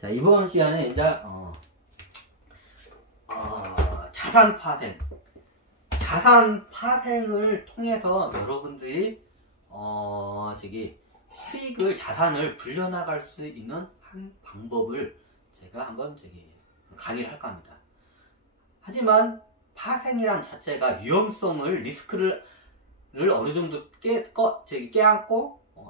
자, 이번 시간에 이제 자산 파생. 자산 파생을 통해서 여러분들이 수익을, 자산을 불려나갈 수 있는 한 방법을 제가 한번 강의를 할까 합니다. 하지만 파생이란 자체가 위험성을, 리스크를 어느 정도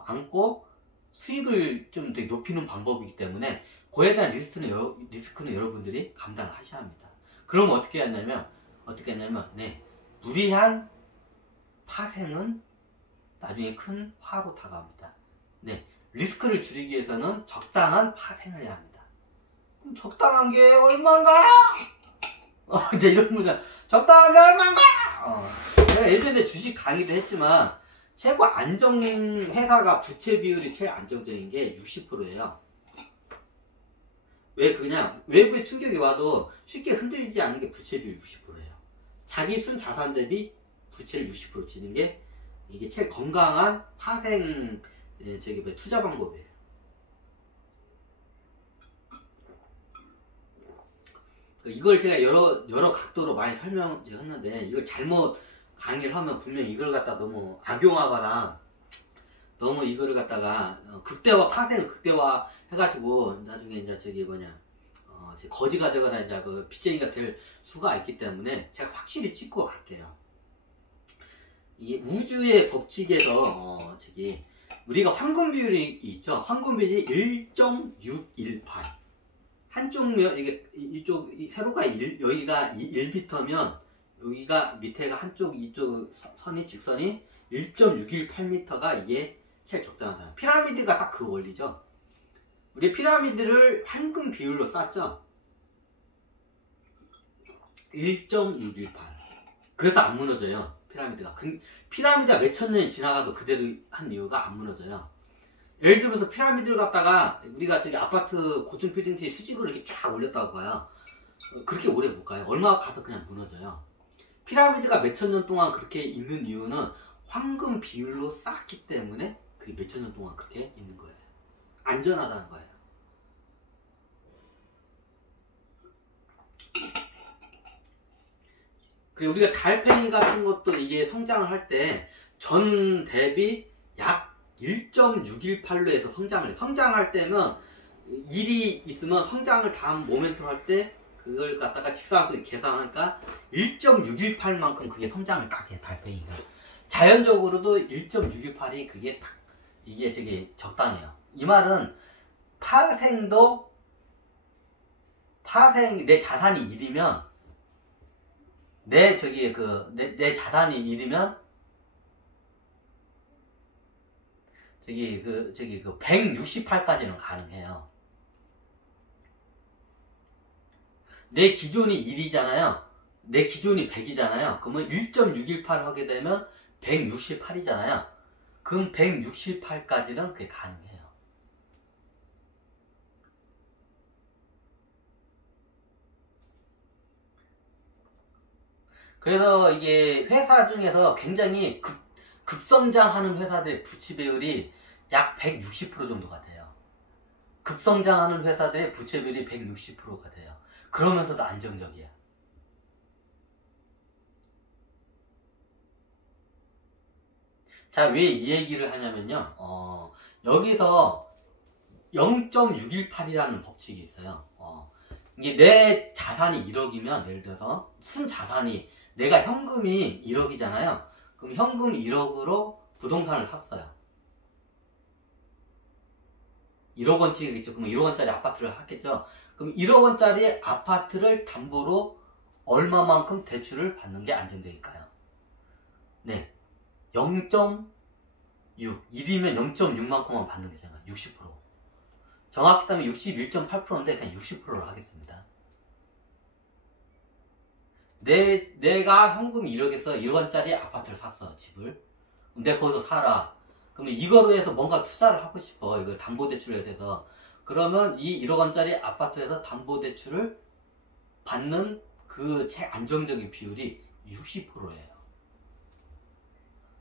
안고 수익을 좀 되게 높이는 방법이기 때문에 그에 대한 리스크는 여러분들이 감당을 하셔야 합니다. 그럼 어떻게 하냐면, 무리한 파생은 나중에 큰 화로 다가옵니다. 리스크를 줄이기 위해서는 적당한 파생을 해야 합니다. 그럼 적당한 게 얼마인가요? 이제 이런 문제, 적당한 게 얼마인가요? 제가 예전에 주식 강의도 했지만, 최고 회사가 부채 비율이 제일 안정적인 게 60%예요. 왜 그냥 외부의 충격이 와도 쉽게 흔들리지 않는 게 부채 비율 60%예요. 자기 순 자산 대비 부채를 60% 지는 게 이게 제일 건강한 파생 투자 방법이에요. 이걸 제가 여러 각도로 많이 설명했는데, 이걸 잘못 강의를 하면 분명히 이걸 갖다 너무 악용하거나 너무 이거를 갖다가 파생을 극대화 해가지고 나중에 이제 거지가 되거나 이제 빚쟁이가 될 수가 있기 때문에 제가 확실히 짚고 갈게요. 이게 우주의 법칙에서 우리가 황금 비율이 있죠. 황금 비율이 1.618. 한쪽 면 이쪽 세로가 여기가 1m면 여기가 밑에가 이쪽 직선이 1.618m가 이게 제일 적당하다. 피라미드가 딱 그 원리죠. 우리 피라미드를 황금 비율로 쌌죠. 1.618. 그래서 안 무너져요. 피라미드가 몇천 년이 지나가도 그대로 한 이유가 안 무너져요. 예를 들어서 피라미드를 갖다가 우리가 아파트 고층 빌딩 수직으로 이렇게 쫙 올렸다고 봐요. 그렇게 오래 못 가요. 얼마 가서 그냥 무너져요. 피라미드가 몇천 년 동안 그렇게 있는 이유는 황금 비율로 쌓았기 때문에 그게 몇천 년 동안 그렇게 있는 거예요. 안전하다는 거예요. 그리고 우리가 달팽이 같은 것도 이게 성장을 할 때 전 대비 약 1.618로 해서 성장을 해요. 성장할 때면 1이 있으면 성장을 다음 모멘트로 할 때 그걸 갖다가 직사각으로 계산하니까 1.618만큼 그게 성장을 딱 해, 달팽이가. 자연적으로도 1.618이 그게 딱, 이게 적당해요. 이 말은 내 자산이 1이면, 내 자산이 1이면, 168까지는 가능해요. 내 기존이 1이잖아요. 내 기존이 100이잖아요. 그러면 1.618 하게 되면 168이잖아요. 그럼 168까지는 그게 가능해요. 그래서 이게 회사 중에서 굉장히 급성장하는 회사들의 부채 비율이 약 160% 정도가 돼요. 급성장하는 회사들의 부채 비율이 160%가 돼요. 그러면서도 안정적이에요. 자, 왜 이 얘기를 하냐면요. 여기서 0.618이라는 법칙이 있어요. 이게 내 자산이 1억이면, 예를 들어서 순자산이, 내가 현금이 1억이잖아요. 그럼 현금 1억으로 부동산을 샀어요. 1억원치겠죠. 그럼 1억원짜리 아파트를 샀겠죠. 그럼 1억원짜리 아파트를 담보로 얼마만큼 대출을 받는 게 안정적일까요? 네. 0.6. 1이면 0.6만큼만 받는 거잖아요. 60%. 정확히 따면 61.8%인데 그냥 60%로 하겠습니다. 내가 현금 1억에서 1억원짜리 아파트를 샀어, 집을. 내가 거기서 살아. 그러면 이거로 해서 뭔가 투자를 하고 싶어. 이거 담보대출에 대해서. 그러면 이 1억원짜리 아파트에서 담보대출을 받는 그 제일 안정적인 비율이 60%예요.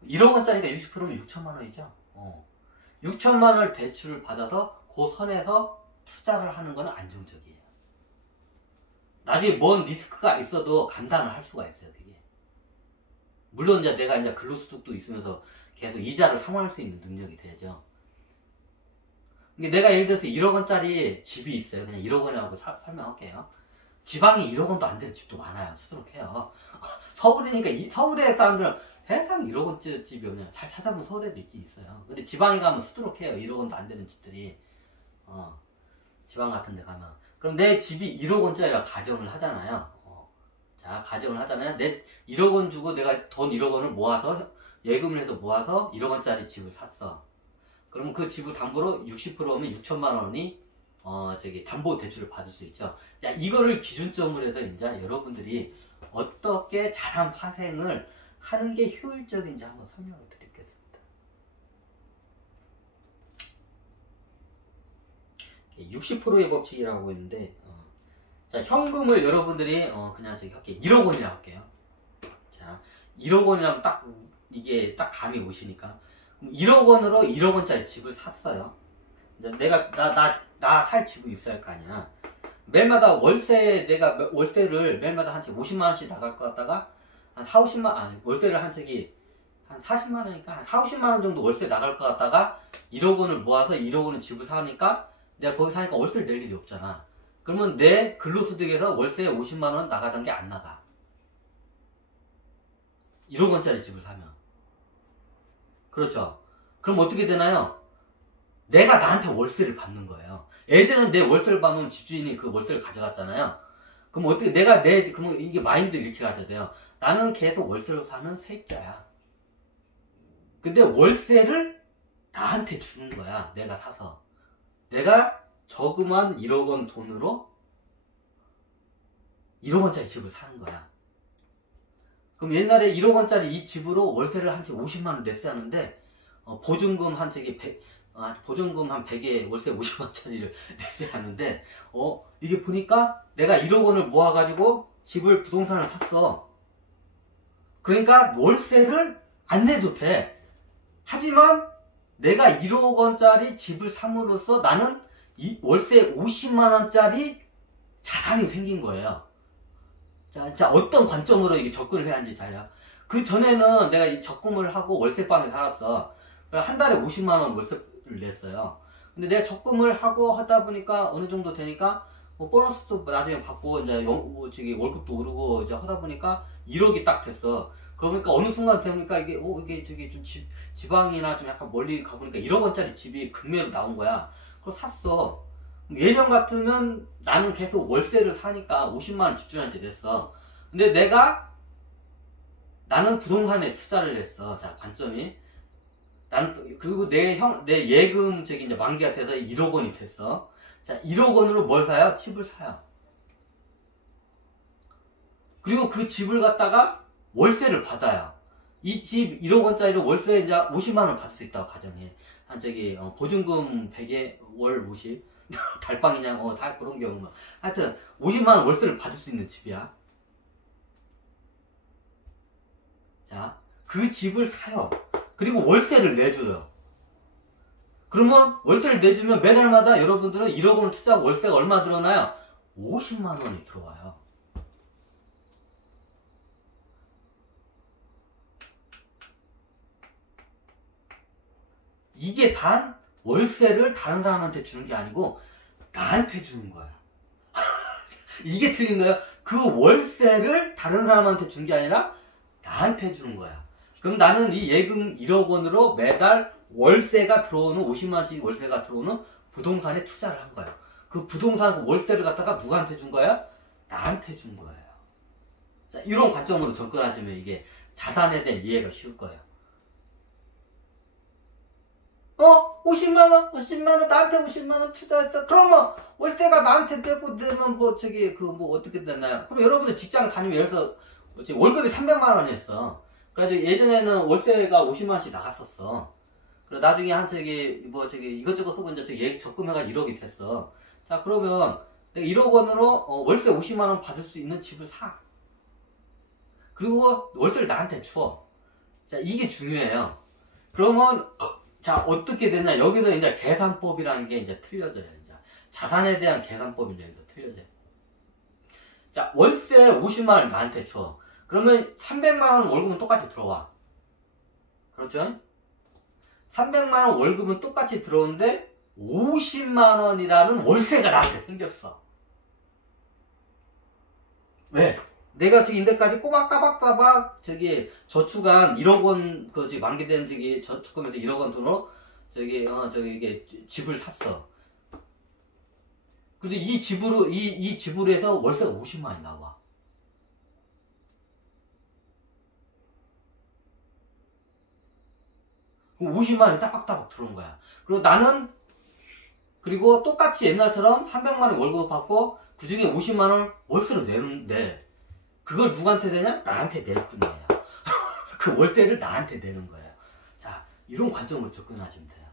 1억원짜리가 60%면 6천만원이죠. 6천만원을 대출을 받아서 그 선에서 투자를 하는 거는 안정적이에요. 나중에 뭔 리스크가 있어도 감당을 할 수가 있어요, 그게. 물론 이제 내가 이제 근로소득도 있으면서 계속 이자를 상환할 수 있는 능력이 되죠. 내가 예를 들어서 1억 원짜리 집이 있어요. 그냥 1억 원이라고 설명할게요. 지방에 1억 원도 안 되는 집도 많아요. 수두룩해요. 서울이니까 서울에 사람들은 세상 1억 원짜리 집이 그냥 잘 찾아보면 서울에도 있긴 있어요. 근데 지방에 가면 수두룩해요. 1억 원도 안 되는 집들이. 지방 같은 데 가면. 그럼 내 집이 1억 원짜리라 가정을 하잖아요. 자, 가정을 하잖아요. 내 1억 원 주고 내가 돈 1억 원을 모아서 예금을 해서 모아서 1억 원짜리 집을 샀어. 그러면 그 집을 담보로 60%면 6천만 원이 담보 대출을 받을 수 있죠. 야, 이거를 기준점으로 해서 이제 여러분들이 어떻게 자산 파생을 하는 게 효율적인지 한번 설명을 드리겠습니다. 60%의 법칙이라고 있는데, 자, 현금을 여러분들이 그냥 저기 할게요. 1억 원이라고 할게요. 자, 1억 원이라면 딱 이게 딱 감이 오시니까 1억 원으로 1억 원짜리 집을 샀어요. 내가 나 살 집이 있어야 할 거 아니야. 매일마다 내가 월세를 매일마다 한 채 50만 원씩 나갈 것 같다가 한 4, 50만 아니 월세를 한 채기 한 40만 원이니까 한 4, 50만 원 정도 월세 나갈 것 같다가 1억 원을 모아서 1억 원을 집을 사니까 내가 거기 사니까 월세를 낼 일이 없잖아. 그러면 내 근로소득에서 월세 50만 원 나가던 게 안 나가. 1억 원짜리 집을 사면. 그렇죠. 그럼 어떻게 되나요? 내가 나한테 월세를 받는 거예요. 예전엔 내 월세를 받으면 집주인이 그 월세를 가져갔잖아요. 그럼 어떻게 그러면 이게 마인드를 이렇게 가져야 돼요. 나는 계속 월세로 사는 세입자야. 근데 월세를 나한테 주는 거야. 내가 사서. 내가 저금한 1억 원 돈으로 1억 원짜리 집을 사는 거야. 그럼 옛날에 1억 원짜리 이 집으로 월세를 한 채 50만 원 냈었는데 보증금 한 채에 보증금 한 100에 월세 50만 원짜리를 냈어야 하는데 이게 보니까 내가 1억 원을 모아가지고 집을 부동산을 샀어. 그러니까 월세를 안 내도 돼. 하지만 내가 1억 원짜리 집을 삼으로써 나는 이 월세 50만 원짜리 자산이 생긴 거예요. 자, 어떤 관점으로 이게 접근을 해야 하는지 잘요. 그 전에는 내가 이 적금을 하고 월세방에 살았어. 한 달에 50만 원 월세를 냈어요. 근데 내가 적금을 하고 하다 보니까 어느 정도 되니까 보너스도 나중에 받고 이제 월급도 오르고 이제 하다 보니까 1억이 딱 됐어. 그러니까 어느 순간 되니까 이게 좀 지방이나 좀 약간 멀리 가보니까 1억 원짜리 집이 금매로 나온 거야. 그걸 샀어. 예전 같으면 나는 계속 월세를 사니까 50만 원 집주인한테 냈어. 근데 나는 부동산에 투자를 했어. 자, 관점이. 그리고 내 예금 이제 만기가 돼서 1억 원이 됐어. 자, 1억 원으로 뭘 사요? 집을 사요. 그리고 그 집을 갖다가 월세를 받아요. 이 집 1억 원짜리로 월세 이제 50만 원 받을 수 있다고 가정해. 보증금 100에 월 50. 달빵이냐, 다 그런 경우만. 하여튼, 50만원 월세를 받을 수 있는 집이야. 자, 그 집을 사요. 그리고 월세를 내줘요. 그러면 월세를 내주면 매달마다 여러분들은 1억 원을 투자하고 월세가 얼마 들어오나요? 50만 원이 들어와요. 이게 단 월세를 다른 사람한테 주는 게 아니고 나한테 주는 거야. 이게 틀린 거야. 그 월세를 다른 사람한테 준 게 아니라 나한테 주는 거야. 그럼 나는 이 예금 1억 원으로 매달 월세가 들어오는 50만 원씩 월세가 들어오는 부동산에 투자를 한 거야. 그 부동산 월세를 갖다가 누구한테 준 거야? 나한테 준 거예요. 자, 이런 관점으로 접근하시면 이게 자산에 대한 이해가 쉬울 거예요. 50만원, 나한테 50만원 투자했다. 그러면 월세가 나한테 떼고 내면 어떻게 되나요? 그럼 여러분들 직장 다니면 예를 들어서 월급이 300만원이었어. 그래가지고 예전에는 월세가 50만원씩 나갔었어. 그래 나중에 이것저것 쓰고 이제 적금해가 1억이 됐어. 자, 그러면 내가 1억 원으로 월세 50만원 받을 수 있는 집을 사. 그리고 월세를 나한테 줘. 자, 이게 중요해요. 그러면 자, 어떻게 되냐. 여기서 이제 계산법이라는 게 이제 틀려져요. 이제 자산에 대한 계산법이 이제 여기서 틀려져요. 자, 월세 50만원 나한테 줘. 그러면 300만원 월급은 똑같이 들어와. 그렇죠? 300만원 월급은 똑같이 들어오는데 50만원이라는 월세가 나한테 생겼어. 왜? 내가 저기 인데까지 꼬박꼬박 저기 저축한 1억원 그 저기 만기된 저기 저축금에서 1억원 돈으로 저기 이게 집을 샀어. 근데 이 집으로 해서 월세가 50만원이 나와. 그럼 50만원이 따박따박 들어온 거야. 그리고 나는 그리고 똑같이 옛날처럼 300만원 월급을 받고 그 중에 50만원을 월세로 내는데 그걸 누구한테 내냐? 나한테 낼 뿐이에요. 그 월세를 나한테 내는 거예요. 자, 이런 관점으로 접근하시면 돼요.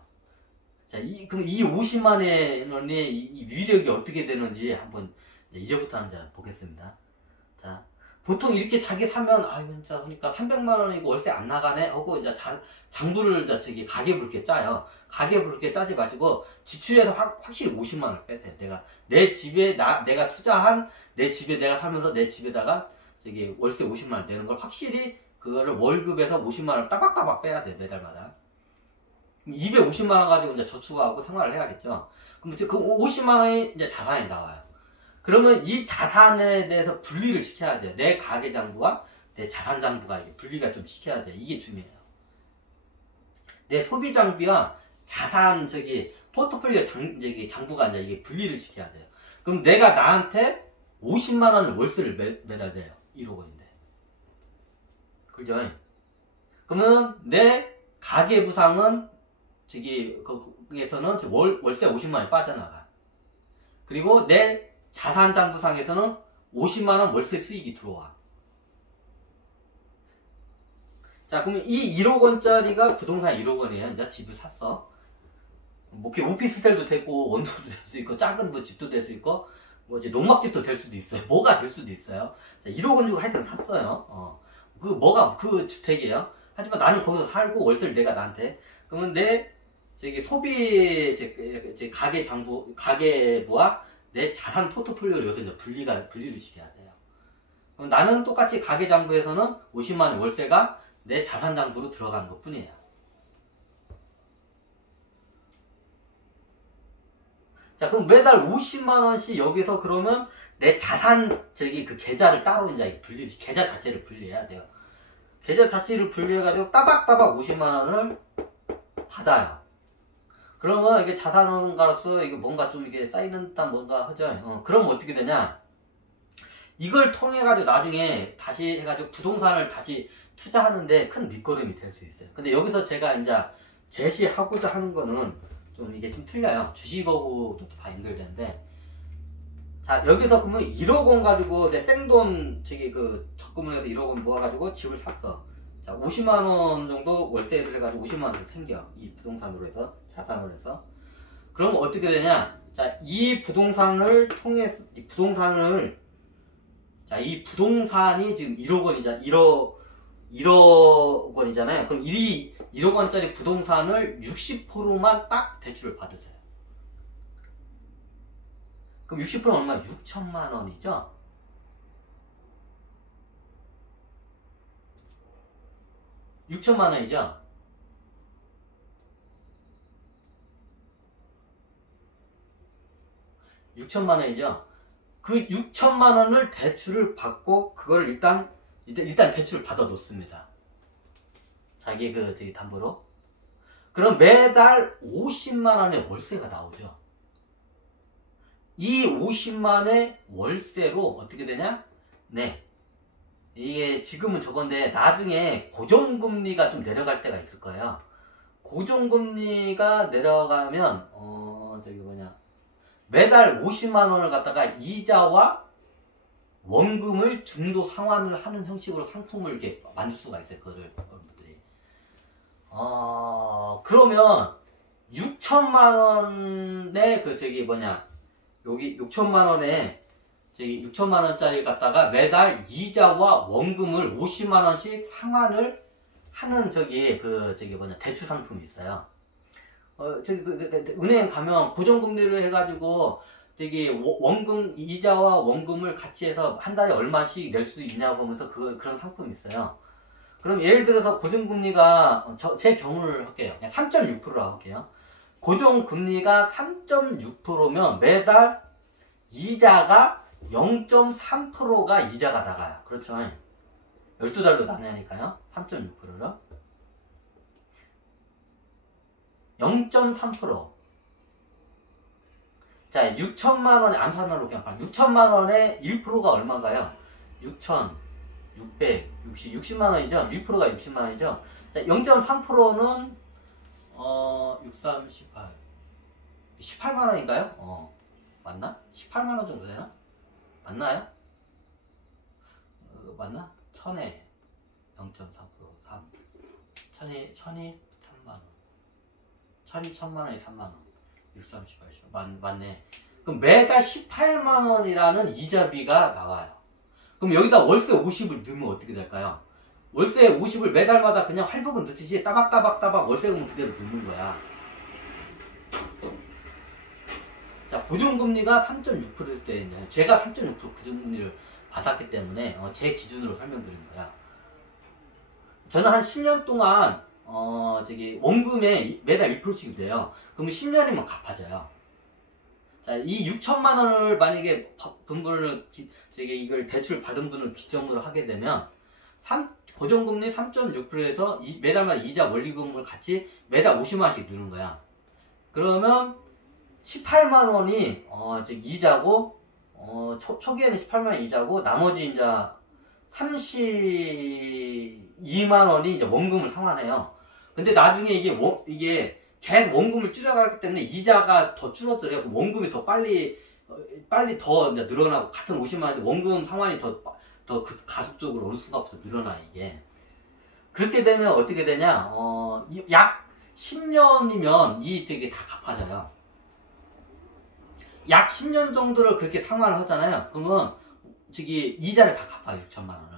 자, 그럼 이 50만 원의 이 위력이 어떻게 되는지 한번 이제부터 한번 보겠습니다. 자, 보통 이렇게 자기 사면, 아유, 진짜, 그러니까 300만 원이고 월세 안 나가네? 하고 이제 장부를 저기 가계부 이렇게 짜요. 가계부 이렇게 짜지 마시고, 지출에서 확실히 50만 원을 빼세요. 내 집에, 내가 투자한, 내 집에 내가 살면서 내 집에다가 저기 월세 50만 원 내는 걸 확실히 그거를 월급에서 50만 원을 따박따박 빼야 돼, 매달마다. 250만 원 가지고 이제 저축하고 생활을 해야겠죠. 그럼 그 50만 원이 이제 자산이 나와요. 그러면 이 자산에 대해서 분리를 시켜야 돼요. 내 가계장부와 내 자산장부가 분리가 좀 시켜야 돼요. 이게 중요해요. 내 소비장비와 자산 포트폴리오 장부가 이제 이게 분리를 시켜야 돼요. 그럼 내가 나한테 50만 원을 월세를 매달려요. 1억 원인데. 그죠? 그러면 내 가계부상은 거기에서는 월세 50만 원이 빠져나가. 그리고 내 자산장부상에서는 50만 원 월세 수익이 들어와. 자, 그러면 이 1억 원짜리가 부동산 1억 원이에요. 이제 집을 샀어. 뭐 오피스텔도 되고 원조도 될 수 있고 작은 뭐 집도 될 수 있고 뭐 이제 농막집도 될 수도 있어요. 뭐가 될 수도 있어요. 자, 1억 원 주고 하여튼 샀어요. 그 주택이에요. 하지만 나는 거기서 살고 월세를 내가 나한테. 그러면 내 소비 가계부와 내 자산 포트폴리오를 여기서 이제 분리를 시켜야 돼요. 그럼 나는 똑같이 가계장부에서는 50만 원 월세가 내 자산장부로 들어간 것 뿐이에요. 자, 그럼 매달 50만 원씩 여기서 그러면 내 자산 그 계좌를 따로 이제 계좌 자체를 분리해야 돼요. 계좌 자체를 분리해가지고 따박따박 50만 원을 받아요. 그러면 이게 자산가로서 이게 뭔가 좀 이게 쌓이는 듯한 뭔가 하죠. 그러면 어떻게 되냐? 이걸 통해 가지고 나중에 다시 해가지고 부동산을 다시 투자하는데 큰 밑거름이 될 수 있어요. 근데 여기서 제가 이제 제시하고자 하는 거는 좀 이게 좀 틀려요. 주식하고도 다 연결되는데. 자, 여기서 그러면 1억 원 가지고 내 생돈 적금을 해서 1억 원 모아가지고 집을 샀어. 자, 50만 원 정도 월세를 해가지고 50만 원이 생겨. 이 부동산으로 해서, 자산으로 해서. 그럼 어떻게 되냐? 자, 이 부동산을 통해서, 이 부동산이 지금 1억 원이잖아. 1억 원이잖아요. 그럼 1억 원짜리 부동산을 60%만 딱 대출을 받으세요. 그럼 60%는 얼마? 6천만 원이죠? 6천만 원이죠? 그 6천만 원을 대출을 받고 그걸 일단 대출을 받아 놓습니다. 자기 담보로. 그럼 매달 50만 원의 월세가 나오죠. 이 50만 원의 월세로 어떻게 되냐? 네. 이게 지금은 저건데 나중에 고정금리가 좀 내려갈 때가 있을 거예요. 고정금리가 내려가면 매달 50만 원을 갖다가 이자와 원금을 중도 상환을 하는 형식으로 상품을 이렇게 만들 수가 있어요. 그것들이. 그러면 6천만 원의 여기 6천만 원에 6천만 원짜리 갖다가 매달 이자와 원금을 50만 원씩 상환을 하는 대출 상품이 있어요. 은행 가면 고정금리를 해가지고 저기 원금 이자와 원금을 같이 해서 한 달에 얼마씩 낼 수 있냐고 하면서 그런 상품이 있어요. 그럼 예를 들어서 고정금리가 제 경우를 할게요. 그냥 3.6%라고 할게요. 고정금리가 3.6%면 매달 이자가 0.3%가 이자가 나가요. 그렇죠? 12달로 나눠야 하니까요. 3.6%를 0.3%. 자, 6천만원에 암산으로 그냥 6천만원에 1%가 얼마인가요? 60만원이죠? 1%가 60만원이죠? 자, 0.3%는 63, 18 18만원인가요? 맞나? 18만원 정도 되나? 맞나요? 맞나? 1000에 0.3% 3 1000이 3만원 1000만원이 3만원 63, 18 맞네. 그럼 매달 18만원이라는 이자비가 나와요. 그럼 여기다 월세 50을 넣으면 어떻게 될까요? 월세 50을 매달마다 그냥 활부금 넣듯이 따박따박 월세금을 그대로 넣는 거야. 자, 고정금리가 3.6%일 때 이제 제가 3.6% 고정금리를 받았기 때문에 제 기준으로 설명드린 거야. 저는 한 10년 동안 원금에 매달 1%씩 돼요. 그러면 10년이면 갚아져요. 자, 이 6천만 원을 만약에 이걸 대출 받은 분을 기점으로 하게 되면 고정금리 3.6%에서 매달마다 이자 원리금을 같이 매달 50만 원씩 넣는 거야. 그러면 18만 원이 이자고 초기에는 18만 원 이자고 나머지 이제 32만 원이 이제 원금을 상환해요. 근데 나중에 이게 계속 원금을 줄여가기 때문에 이자가 더 줄어들어요. 원금이 더 빨리 더 이제 늘어나고 같은 50만 원인데 원금 상환이 더 가속적으로 어느 순간부터 늘어나 이게. 그렇게 되면 어떻게 되냐? 약 10년이면 저게 다 갚아져요. 약 10년 정도를 그렇게 상환을 하잖아요. 그러면 이자를 다 갚아요. 6천만 원을.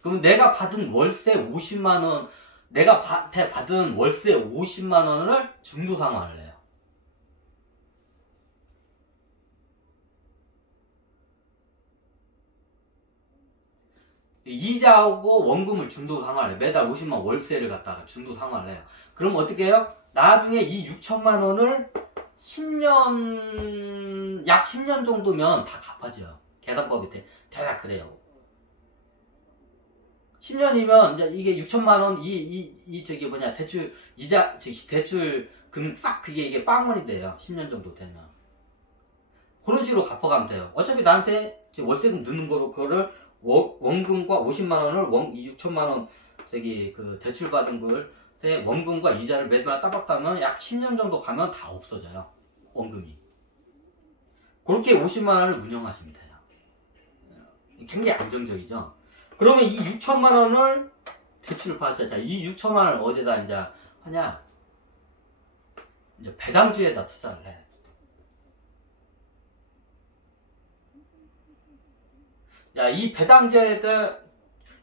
그러면 내가 받은 월세 50만 원, 내가 받은 월세 50만 원을 중도 상환을 해요. 이자하고 원금을 중도 상환을 해요. 매달 50만 원 월세를 갖다가 중도 상환을 해요. 그럼 어떻게 해요? 나중에 이 6천만 원을 약 10년 정도면 다 갚아져요. 계산법이 대략 그래요. 10년이면 이제 이게 6천만 원 대출 이자 대출금 싹 이게 빵원이 돼요. 10년 정도 되면. 그런 식으로 갚아가면 돼요. 어차피 나한테 월세금 넣는 거로 그거를 원금과 50만 원을 이 6천만 원 대출 받은 걸 원금과 이자를 매달 따박 따면 약 10년 정도 가면 다 없어져요. 원금이. 그렇게 50만 원을 운영하시면 돼요. 굉장히 안정적이죠. 그러면 이 6천만 원을 대출을 받았죠. 자, 이 6천만 원을 어디다 이제 하냐? 이제 배당주에다 투자를 해. 야, 이 배당주에다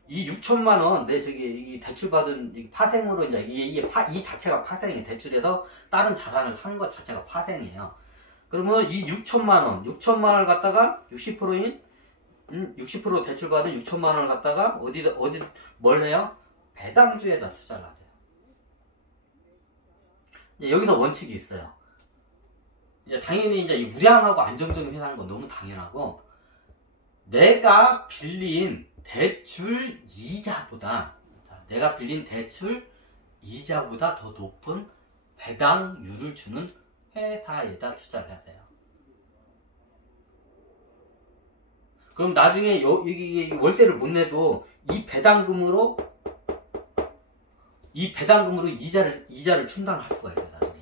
이 6천만 원, 이 대출받은 이 파생으로 이제 이 자체가 파생이에요. 대출해서 다른 자산을 산 것 자체가 파생이에요. 그러면 이 6천만 원을 갖다가 60%인 60% 대출받은 6천만 원을 갖다가 뭘 해요? 배당주에다 투자를 하세요. 여기서 원칙이 있어요. 당연히 이제 우량하고 안정적인 회사는 건 너무 당연하고, 내가 빌린 대출 이자보다 더 높은 배당률을 주는 회사에다 투자를 하세요. 그럼 나중에 여기 월세를 못 내도 이 배당금으로 이자를 충당할 수가 있어요. 나중에.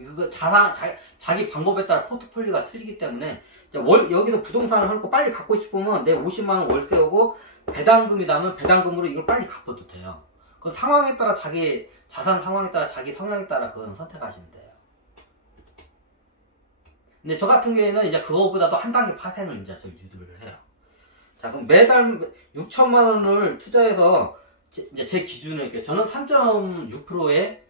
이거 자기 방법에 따라 포트폴리오가 틀리기 때문에 여기서 부동산을 하고 빨리 갖고 싶으면 내 50만 원 월세하고 배당금이 나면 배당금으로 이걸 빨리 갚아도 돼요. 그 상황에 따라 자기 자산 상황에 따라 자기 성향에 따라 그건 선택하시면 돼요. 근데 저 같은 경우에는 이제 그거보다도 한 단계 파생을 이제 좀 유도를 해요. 자, 그럼 매달 6천만 원을 투자해서 이제 제 기준은 이렇게 저는 3.6%의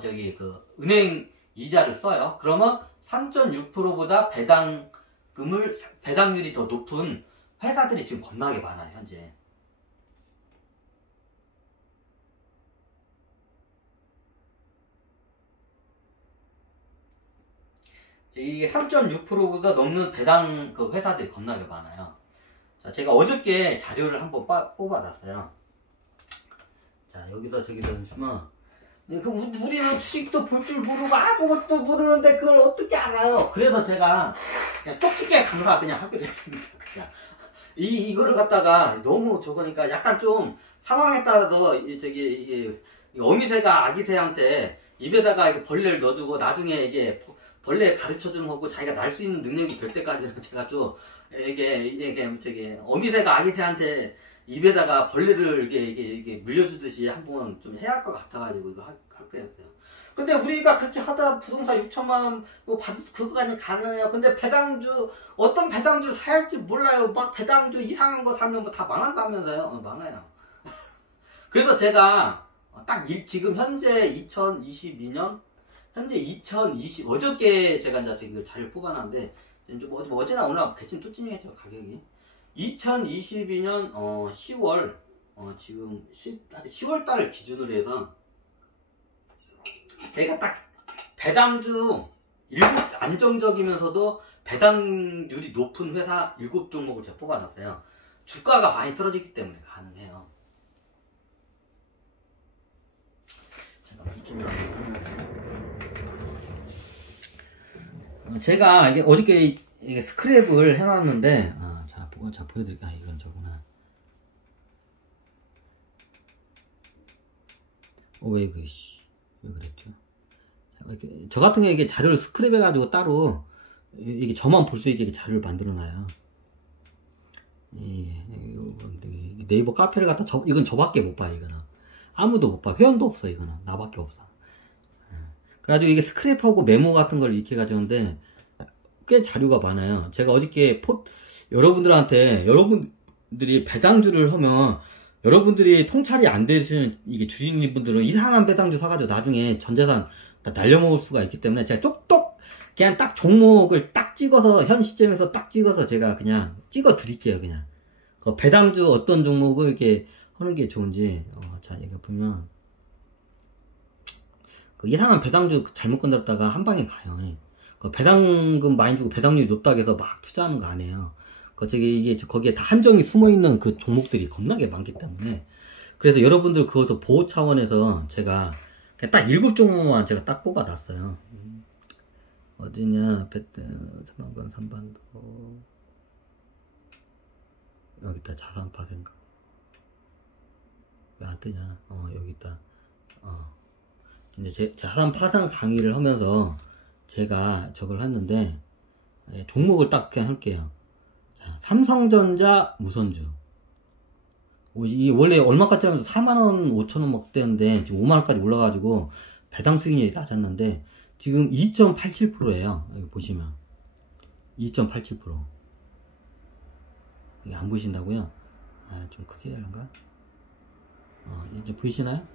저기 그 은행 이자를 써요. 그러면 3.6%보다 배당률이 더 높은 회사들이 지금 겁나게 많아요, 현재. 이게 3.6%보다 넘는 배당 그 회사들이 겁나게 많아요. 자, 제가 어저께 자료를 한번 뽑아놨어요. 자, 여기서 저기서 보시면, 우리는 주식도 볼 줄 모르고 아무것도 모르는데 그걸 어떻게 알아요? 그래서 제가 그냥 쪽집게 강사 그냥 하기로 했습니다. 그냥 이거를 갖다가 너무 저거니까 약간 좀 상황에 따라서 이게 어미새가 아기새한테 입에다가 이렇게 벌레를 넣어주고 나중에 이게 벌레 가르쳐주는 거고 자기가 날 수 있는 능력이 될 때까지는 제가 좀 이게 어미새가 아기새한테 입에다가 벌레를 이게 물려주듯이 한번 좀 해야 할 것 같아가지고 이거 할 거였어요. 근데 우리가 그렇게 하더라도 부동산 6천만 원 받을 그거까지 가능해요. 근데 어떤 배당주 사야 할지 몰라요. 막 배당주 이상한 거 사면 뭐 다 망한다면서요. 망해요. 그래서 제가 지금 현재 2022년 어저께 제가 이제 저기 자료를 뽑아놨는데 어제나 오늘 개친 또 찡했죠, 가격이. 2022년 10월 지금 10월 달을 기준으로 해서 제가 딱 배당주 안정적이면서도 배당률이 높은 회사 7종목을 제가 뽑아놨어요. 주가가 많이 떨어지기 때문에 가능해요. 제가 이게 어저께 스크랩을 해놨는데 자 보여드릴게요. 이건 저구나. 왜 그랬죠? 저 같은 경우에 이게 자료를 스크랩 해가지고 따로 이게 저만 볼 수 있게 자료를 만들어놔요. 네이버 카페를 갖다 이건 저밖에 못 봐요. 이거는 아무도 못 봐. 회원도 없어. 이거는 나밖에 없어. 그래가지고 이게 스크랩하고 메모 같은 걸 이렇게 가져오는데 꽤 자료가 많아요. 제가 어저께 여러분들이 배당주를 하면 여러분들이 통찰이 안 되시는 이게 주인분들은 이상한 배당주 사가지고 나중에 전재산 다 날려먹을 수가 있기 때문에 제가 그냥 딱 종목을 딱 찍어서 현 시점에서 딱 찍어서 제가 그냥 찍어 드릴게요. 그냥 그 배당주 어떤 종목을 이렇게 하는 게 좋은지. 자, 여기 보면 그 이상한 배당주 잘못 건드렸다가 한 방에 가요. 그 배당금 많이 주고 배당률이 높다고 해서 막 투자하는 거 아니에요. 거기에 다 한정이 숨어 있는 그 종목들이 겁나게 많기 때문에. 그래서 여러분들 그것을 보호 차원에서 제가 그냥 딱 7종목만 제가 딱 뽑아놨어요. 어디냐, 삼반관, 삼반도. 여기 있다, 자산파생각. 왜 안 뜨냐? 여기 있다. 이제 자산파산 강의를 하면서 제가 저걸 했는데, 종목을 딱 그냥 할게요. 자, 삼성전자 우선주. 이 원래 얼마까지 하면서 4만원, 5천원 먹대는데, 지금 5만원까지 올라가지고, 배당 수익률이 낮았는데, 지금 2.87%예요. 여기 보시면. 2.87%. 이게 안 보이신다고요? 좀 크게 해야 하는가? 이제 보이시나요?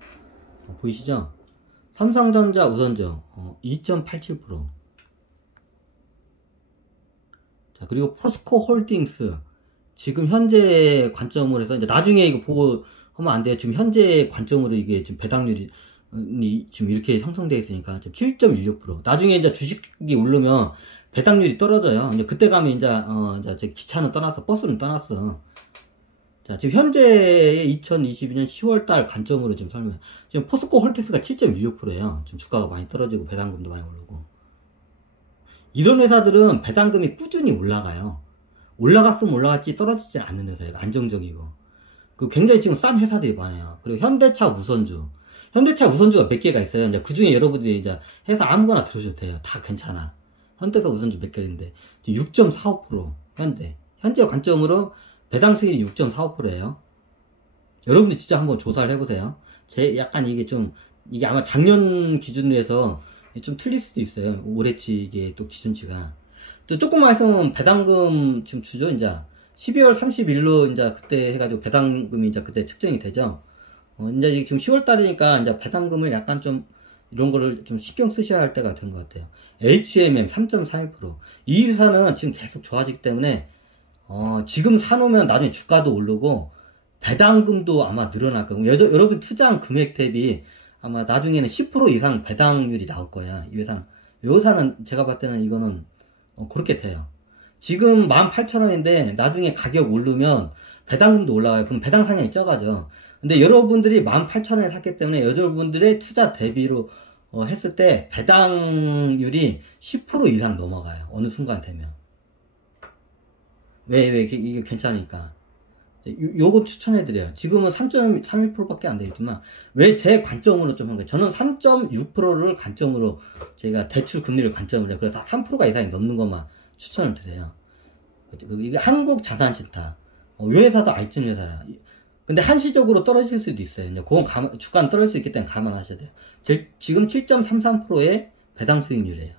보이시죠? 삼성전자 우선주 2.87%. 자, 그리고 포스코 홀딩스 지금 현재 관점으로 해서 이제 나중에 이거 보고 하면 안 돼요. 지금 현재 관점으로 이게 지금 배당률이 지금 이렇게 형성되어 있으니까 지금 7.16%. 나중에 이제 주식이 오르면 배당률이 떨어져요. 이제 그때 가면 이제 기차는 떠났어, 버스는 떠났어. 자, 지금 현재 2022년 10월달 관점으로 지금 설명. 지금 포스코 홀딩스가 7.16%예요. 지금 주가가 많이 떨어지고 배당금도 많이 오르고. 이런 회사들은 배당금이 꾸준히 올라가요. 올라갔으면 올라갔지 떨어지지 않는 회사예요. 안정적이고. 굉장히 지금 싼 회사들이 많아요. 그리고 현대차 우선주가 몇 개가 있어요. 이제 그 중에 여러분들이 이제 회사 아무거나 들으셔도 돼요. 다 괜찮아. 현대차 우선주 몇 개인데 6.45% 현재 관점으로 배당 수익이 6.45%예요. 여러분들 진짜 한번 조사를 해보세요. 약간 이게 아마 작년 기준으로 해서 좀 틀릴 수도 있어요. 올해치 이게 또 기준치가. 또 조금만 있으면 배당금 지금 주죠. 이제 12월 30일로 이제 그때 해가지고 배당금이 이제 그때 측정이 되죠. 이제 지금 10월 달이니까 이제 배당금을 약간 좀 이런 거를 좀 신경 쓰셔야 할 때가 된 것 같아요. HMM 3.31%. 이 회사는 지금 계속 좋아지기 때문에 지금 사놓으면 나중에 주가도 오르고 배당금도 아마 늘어날 거고, 여러분 투자한 금액 대비 아마 나중에는 10% 이상 배당률이 나올 거야. 이 회사는 제가 봤을 때는 이거는 그렇게 돼요. 지금 18,000원인데 나중에 가격 오르면 배당금도 올라가요. 그럼 배당 상향이 적어져. 근데 여러분들이 18,000원에 샀기 때문에 여러분들의 투자 대비로 했을 때 배당률이 10% 이상 넘어가요. 어느 순간 되면. 왜 이게 괜찮으니까. 요거 추천해드려요. 지금은 3.31%밖에 안 되겠지만, 왜 제 관점으로 좀 한 거예요. 저는 3.6%를 관점으로, 제가 대출 금리를 관점으로 해요. 그래서 3%가 이상이 넘는 것만 추천을 드려요. 이게 한국 자산신탁. 이 회사도 알찐 회사야. 근데 한시적으로 떨어질 수도 있어요. 이제 그건 주가는 떨어질 수 있기 때문에 감안하셔야 돼요. 지금 7.33%의 배당 수익률이에요.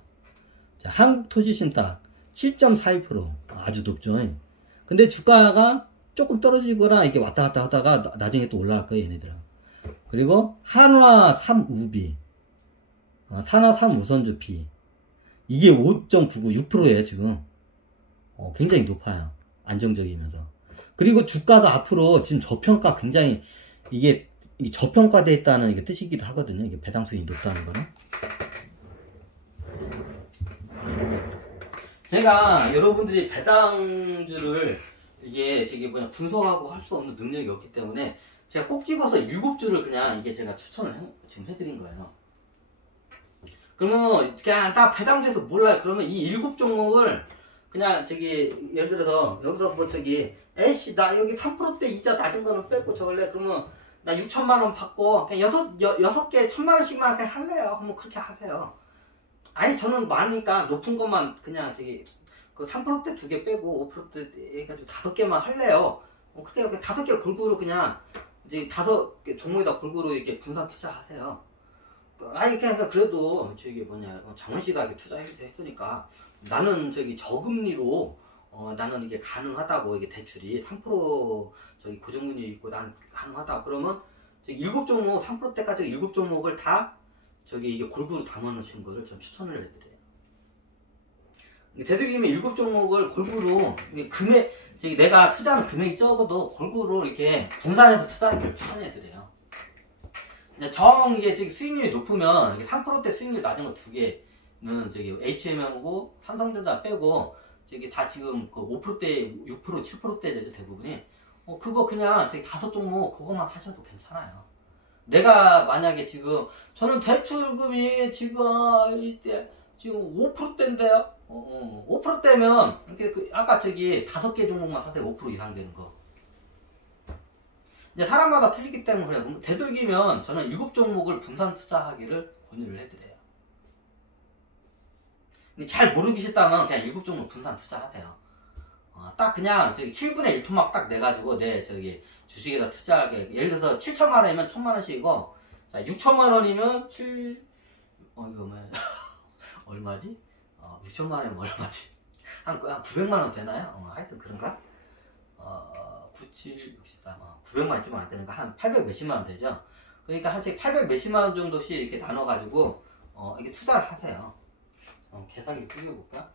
자, 한국토지신탁 7.41%. 아주 높죠. 근데 주가가 조금 떨어지거나 이렇게 왔다 갔다 하다가 나중에 또 올라갈 거예요, 얘네들은. 그리고 한화 3우비, 산화 3우선주 비. 이게 5.99, 6%예요, 지금. 굉장히 높아요. 안정적이면서. 그리고 주가도 앞으로 지금 저평가 굉장히, 이게 저평가되어 있다는 이게 뜻이기도 하거든요. 이게 배당 수익이 높다는 거는. 제가 여러분들이 배당주를 이게 분석하고 할 수 없는 능력이 없기 때문에 제가 꼭 집어서 7주를 그냥 이게 제가 추천을 지금 해드린 거예요. 그러면 그냥 딱 배당주에서 몰라요. 그러면 이 7종목을 그냥 예를 들어서 여기서 뭐 에이씨 나 여기 3%대 이자 낮은 거는 빼고 저걸래. 그러면 나 6천만원 받고 그냥 6개 1,000만원씩만 그냥 할래요. 그러면 그렇게 하세요. 아니 저는 많으니까 높은 것만 그냥 그 3%대 2개 빼고 5%대 해가지고 5개만 할래요. 그렇게 5개를 골고루 그냥 이제 5개 종목에다 골고루 이렇게 분산 투자하세요. 아니 그러니까 그래도 장원씨가 투자했으니까 나는 저금리로 나는 이게 가능하다고, 이게 대출이 3% 고정금리 있고 난 가능하다. 그러면 7종목 3%대까지 7종목을 다 이게 골고루 담아놓으신 거를 좀 추천을 해드려요. 되도록이면 7종목을 골고루 내가 투자하는 금액이 적어도 골고루 이렇게 분산해서 투자하기를 추천해드려요. 이게 수익률이 높으면 3%대 수익률 낮은 거 2개는 HMM하고 삼성전자 빼고 다 지금 그 5%대 6% 7%대 되죠, 대부분이. 그거 그냥 5종목 그것만 사셔도 괜찮아요. 내가 만약에 저는 대출금이 지금 5%대인데요. 5%대면 아까 5개 종목만 사세요. 5% 이상 되는 거. 이제 사람마다 틀리기 때문에 그래요. 되도록이면 저는 7종목을 분산 투자하기를 권유를 해드려요. 근데 잘 모르겠다면 그냥 7종목 분산 투자하세요. 딱 그냥 7분의 1 토막 딱 내가지고 내 주식에다 투자하게. 예를 들어서 7천만원이면 1,000만원씩이고, 자 6천만원이면 이거 얼마지? 6천만원이면 얼마지? 한 900만원 되나요? 하여튼 그런가? 97, 64, 900만원 좀 안 되는가? 한 800 몇십만원 되죠? 그러니까 한 800 몇십만원 정도씩 이렇게 나눠가지고 이렇게 투자를 하세요. 계산기 뚫려볼까?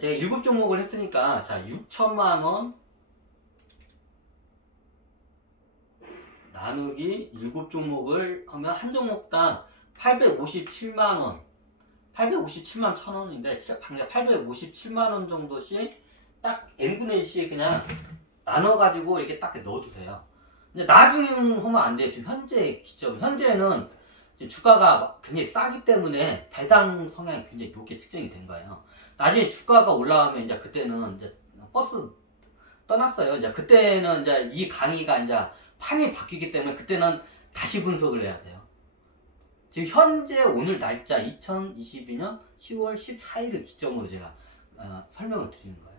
제가 7종목을 했으니까, 자 6천만원 나누기 7종목을 하면 한 종목당 857만원 857만 1,000원인데 857만원 정도씩 딱 n분의 1씩 그냥 나눠가지고 이렇게 딱 넣어두세요. 근데 나중에는 하면 안 돼요. 지금 현재 기점, 현재는 지금 주가가 굉장히 싸기 때문에 배당 성향이 굉장히 높게 측정이 된 거예요. 나중에 주가가 올라가면 이제 그때는 이제 버스 떠났어요. 이제 그때는 이제 이 강의가 이제 판이 바뀌기 때문에 그때는 다시 분석을 해야 돼요. 지금 현재 오늘 날짜 2022년 10월 14일을 기점으로 제가 설명을 드리는 거예요.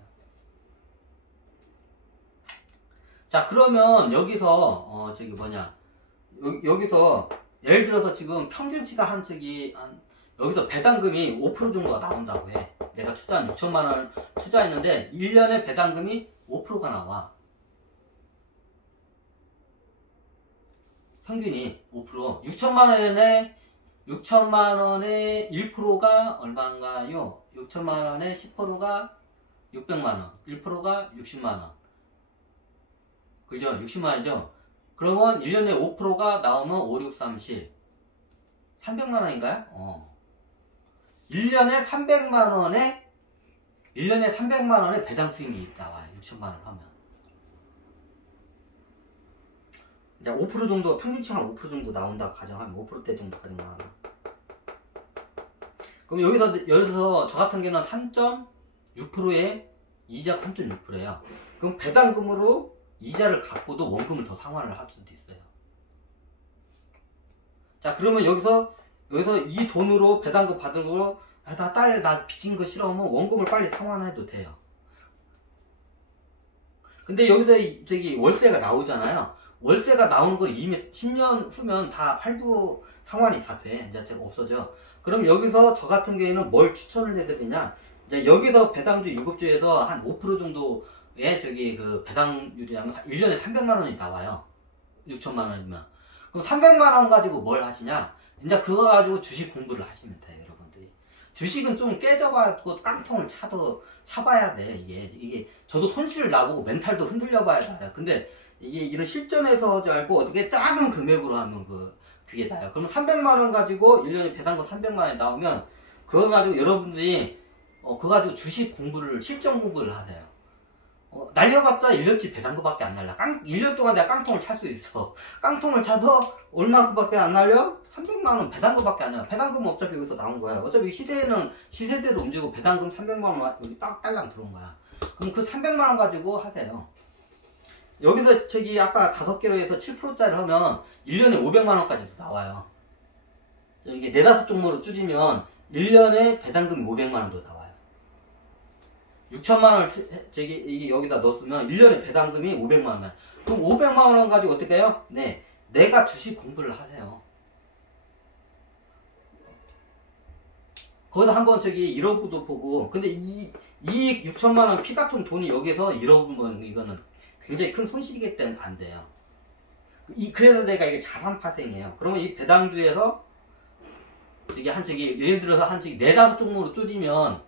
자, 그러면 여기서 여기서 예를 들어서 지금 평균치가 여기서 배당금이 5% 정도가 나온다고 해. 내가 투자한 6천만원 투자했는데 1년에 배당금이 5%가 나와. 평균이 5%. 6천만 원에 1%가 얼마인가요? 6천만 원에 10%가 600만 원, 1%가 60만 원. 그죠? 60만 원이죠? 그러면 1년에 5%가 나오면 5, 6, 3, 10. 300만 원인가요? 1년에 300만 원에 배당 수익이 나와요. 6천만 원 하면. 이제 5% 정도, 평균치 한 5% 정도 나온다고 가정하면, 5%대 정도 가정하면. 그럼 여기서 저 같은 경우는 3.6%에 이자가 3.6%예요. 그럼 배당금으로 이자를 갖고도 원금을 더 상환을 할 수도 있어요. 자, 그러면 여기서 이 돈으로 배당금 받은 거로 나 빚진 거 싫어하면 원금을 빨리 상환해도 돼요. 근데 여기서 저기 월세가 나오잖아요. 월세가 나오는 걸 이미 10년 후면 다 할부 상환이 다 돼. 이제 없어져. 그럼 여기서 저 같은 경우에는 뭘 추천을 해야 되냐? 이제 여기서 배당주 유급주에서 한 5% 정도의 저기 그 배당률이 하면 1년에 300만 원이 나와요. 6천만 원이면. 그럼 300만 원 가지고 뭘 하시냐? 이제 그거 가지고 주식 공부를 하시면 돼요, 여러분들이. 주식은 좀 깨져봐고 깡통을 차봐야 돼. 이게 저도 손실을 나보고 멘탈도 흔들려 봐야 돼. 근데 이게 이런 실전에서 알고 어떻게 작은 금액으로 하면 그게 나요. 그럼 300만 원 가지고 1년에 배당금 300만 원이 나오면 그거 가지고 여러분들이 그거 가지고 주식 공부를, 실전 공부를 하세요. 날려봤자 1년치 배당금밖에 안 날라. 1년 동안 내가 깡통을 찰 수 있어. 깡통을 차도 얼마큼밖에 안 날려? 300만 원 배당금밖에 안 날려. 배당금은 어차피 여기서 나온 거야. 어차피 시대는 시세대로 움직이고 배당금 300만 원 여기 딸랑 들어온 거야. 그럼 그 300만 원 가지고 하세요. 여기서 저기 아까 5개로 해서 7%짜리 하면 1년에 500만 원까지도 나와요. 이게 4, 5종목으로 줄이면 1년에 배당금이 500만 원도 나와요. 6천만 원을 이게 여기다 넣었으면 1년에 배당금이 500만 원 나요. 그럼 500만 원 가지고 어떻게 해요? 네, 내가 주식 공부를 하세요. 거기서 한번 저기 1억도 보고, 근데 이익 6천만 원 피 같은 돈이 여기서 1억은 이거는 굉장히 큰 손실이기 때문에 안 돼요. 그래서 내가 이게 자산 파생이에요. 그러면 이 배당주에서 예를 들어서 4, 5종목으로 줄이면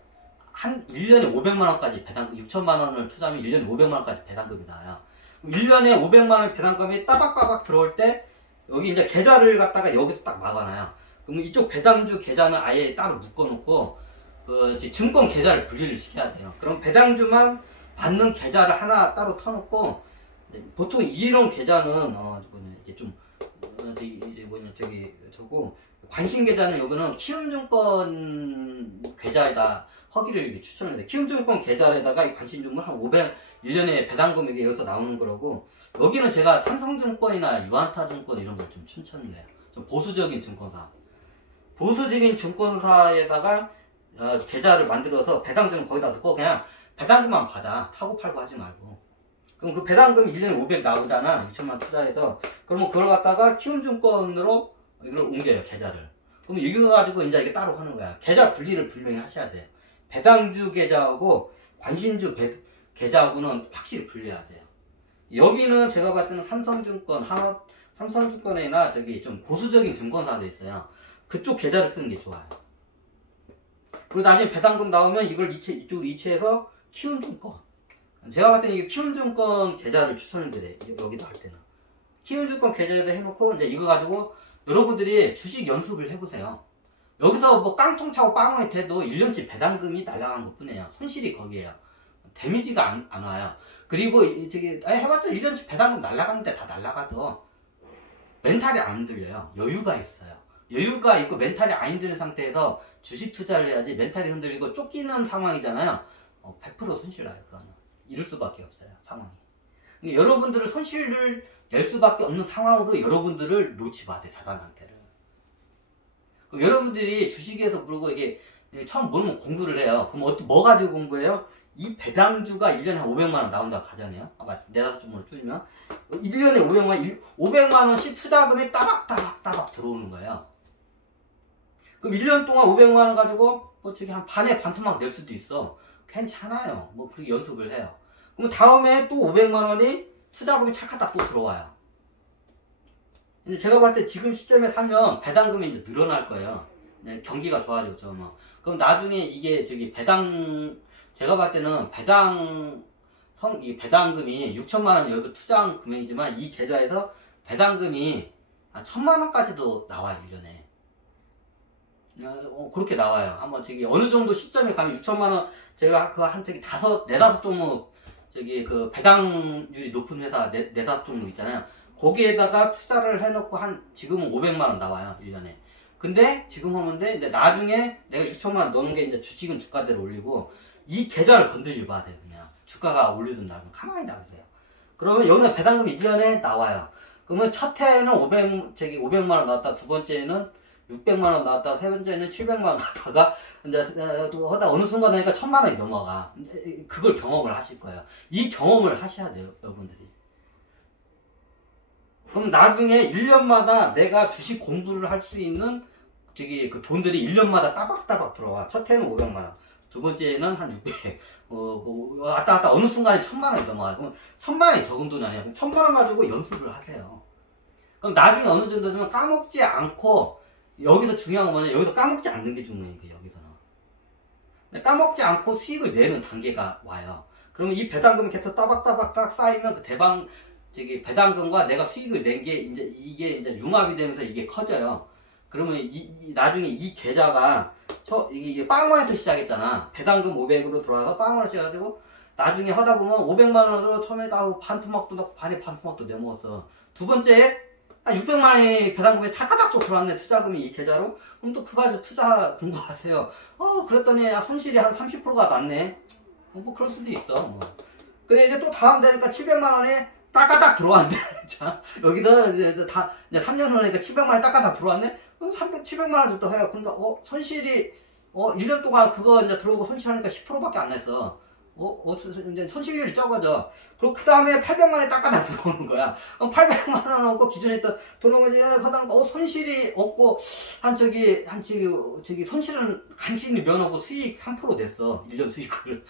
한 1년에 500만 원까지 배당금, 6천만 원을 투자하면 1년에 500만 원까지 배당금이 나와요. 1년에 500만 원 배당금이 따박따박 들어올 때 여기 이제 계좌를 갖다가 여기서 딱 막아놔요. 그럼 이쪽 배당주 계좌는 아예 따로 묶어놓고 증권 계좌를 분리를 시켜야 돼요. 그럼 배당주만 받는 계좌를 하나 따로 터놓고, 보통 이런 계좌는 이게 좀 관심 계좌는 여기는 키움증권 계좌에다 허기를 추천을 해. 키움증권 계좌에다가 이 관심주문 한 1년에 배당금액이 여기서 나오는 거라고. 여기는 제가 삼성증권이나 유한타증권 이런 걸 좀 추천을 해요. 좀 보수적인 증권사. 보수적인 증권사에다가 계좌를 만들어서 배당금 거기다 넣고 그냥 배당금만 받아. 타고 팔고 하지 말고. 그럼 그 배당금이 1년에 500 나오잖아. 2천만 원 투자해서. 그러면 그걸 갖다가 키움증권으로 이걸 옮겨요, 계좌를. 그럼 이거 가지고 이제 이게 따로 하는 거야. 계좌 분리를 분명히 하셔야 돼요. 배당주 계좌하고 관심주 계좌하고는 확실히 분리해야 돼요. 여기는 제가 봤을 때는 삼성증권이나 저기 좀 보수적인 증권사도 있어요. 그쪽 계좌를 쓰는 게 좋아요. 그리고 나중에 배당금 나오면 이걸 이쪽으로 이체해서 키움증권. 제가 봤을 때는 이게 키움증권 계좌를 추천을 드려요. 여기다 할 때는. 키움증권 계좌에다 해놓고 이제 이거 가지고 여러분들이 주식 연습을 해보세요. 여기서 뭐 깡통 차고 빵을 해도 1년치 배당금이 날아가는 것 뿐이에요. 손실이 거기에요. 데미지가 안 와요. 그리고 해봤자 1년치 배당금 날아가는데 다 날아가도 멘탈이 안 흔들려요. 여유가 있어요. 여유가 있고 멘탈이 안 흔들린 상태에서 주식 투자를 해야지. 멘탈이 흔들리고 쫓기는 상황이잖아요. 100% 손실 나요. 그거는. 이럴 수밖에 없어요. 상황이. 여러분들을 손실을 낼 수밖에 없는 상황으로 여러분들을 놓지 마세요. 자산 상태를. 그럼 여러분들이 주식에서 모르고 이게 처음 모르면 공부를 해요. 그럼 뭐 가지고 공부해요? 이 배당주가 1년에 한 500만 원 나온다고 가정해요. 4-5종목으로 줄이면 1년에 500만 원씩 투자금이 따박따박 들어오는 거예요. 그럼 1년 동안 500만 원 가지고 뭐 저기 한 반에 반토막 낼 수도 있어. 괜찮아요. 뭐 그렇게 연습을 해요. 그럼 다음에 또 500만 원이 투자금이 착하다 또 들어와요. 근데 제가 봤을 때 지금 시점에 사면 배당금이 이제 늘어날 거예요. 경기가 좋아지죠, 뭐. 그럼 나중에 이게 저기 제가 봤을 때는 이 배당금이 6천만 원 여기 투자한 금액이지만 이 계좌에서 배당금이 1,000만 원까지도 나와요, 1년에. 그렇게 나와요. 한번 저기 어느 정도 시점에 가면 6천만 원, 제가 그 한 저기 네다섯 종목 저기 그 배당률이 높은 회사 네다섯 종목 있잖아요. 거기에다가 투자를 해놓고 지금은 500만 원 나와요, 1년에. 근데 지금 하는데 이제 나중에 내가 6천만 원 넣은 게 이제 주식은 주가대로 올리고 이 계좌를 건드리지 마세요, 그냥. 주가가 오르든 나면 가만히 놔두세요. 그러면 여기서 배당금이 1년에 나와요. 그러면 첫 해에는 500만 원 나왔다, 두 번째는 600만 원 나왔다, 세 번째는 700만 원 나왔다가 이제 하다 어느 순간 하니까 1,000만 원이 넘어가. 그걸 경험을 하실 거예요. 이 경험을 하셔야 돼요, 여러분들이. 그럼 나중에 1년마다 내가 주식 공부를 할 수 있는 저기 그 돈들이 1년마다 따박따박 들어와. 첫 해는 500만 원, 두 번째는 한 600. 왔다 갔다 어느 순간에 1,000만 원이 넘어가요. 그럼 1,000만 원이 적은 돈이 아니야. 그럼 1,000만 원 가지고 연습을 하세요. 그럼 나중에 어느 정도 되면 까먹지 않고, 여기서 중요한 건 뭐냐, 여기서 까먹지 않는 게 중요해요, 여기서는. 까먹지 않고 수익을 내는 단계가 와요. 그러면 이 배당금이 계속 따박따박 쌓이면 그 배당금과 내가 수익을 낸 게 이게 이제 융합이 되면서 이게 커져요. 그러면 나중에 이 계좌가 이게 빵원에서 시작했잖아. 배당금 500으로 들어와서 빵원에서 시작해가지고 나중에 하다 보면 500만 원으로 처음에 반토막도 넣고 반에 반토막도 내먹었어. 두 번째에 600만 원이 배당금에 찰까닥 또 들어왔네, 투자금이 이 계좌로. 그럼 또 그거 가지고 투자 공부하세요. 그랬더니 손실이 한 30%가 났네. 뭐 그럴 수도 있어, 뭐. 근데 이제 또 다음 되니까 700만 원이 따까닥 들어왔네. 자, 여기서 이제 3년 후니까 700만 원이 따까닥 들어왔네? 그럼 700만 원 줬다 해요. 그러니까, 손실이, 1년 동안 그거 이제 들어오고 손실하니까 10%밖에 안 냈어. 이제 손실률이 적어져. 그리고 그 다음에 800만 원이 따까닥 들어오는 거야. 그럼 800만 원 없고 기존에 또 들어오는 거지. 하다가, 손실이 없고, 손실은 간신히 면하고 수익 3% 냈어. 1년 수익을.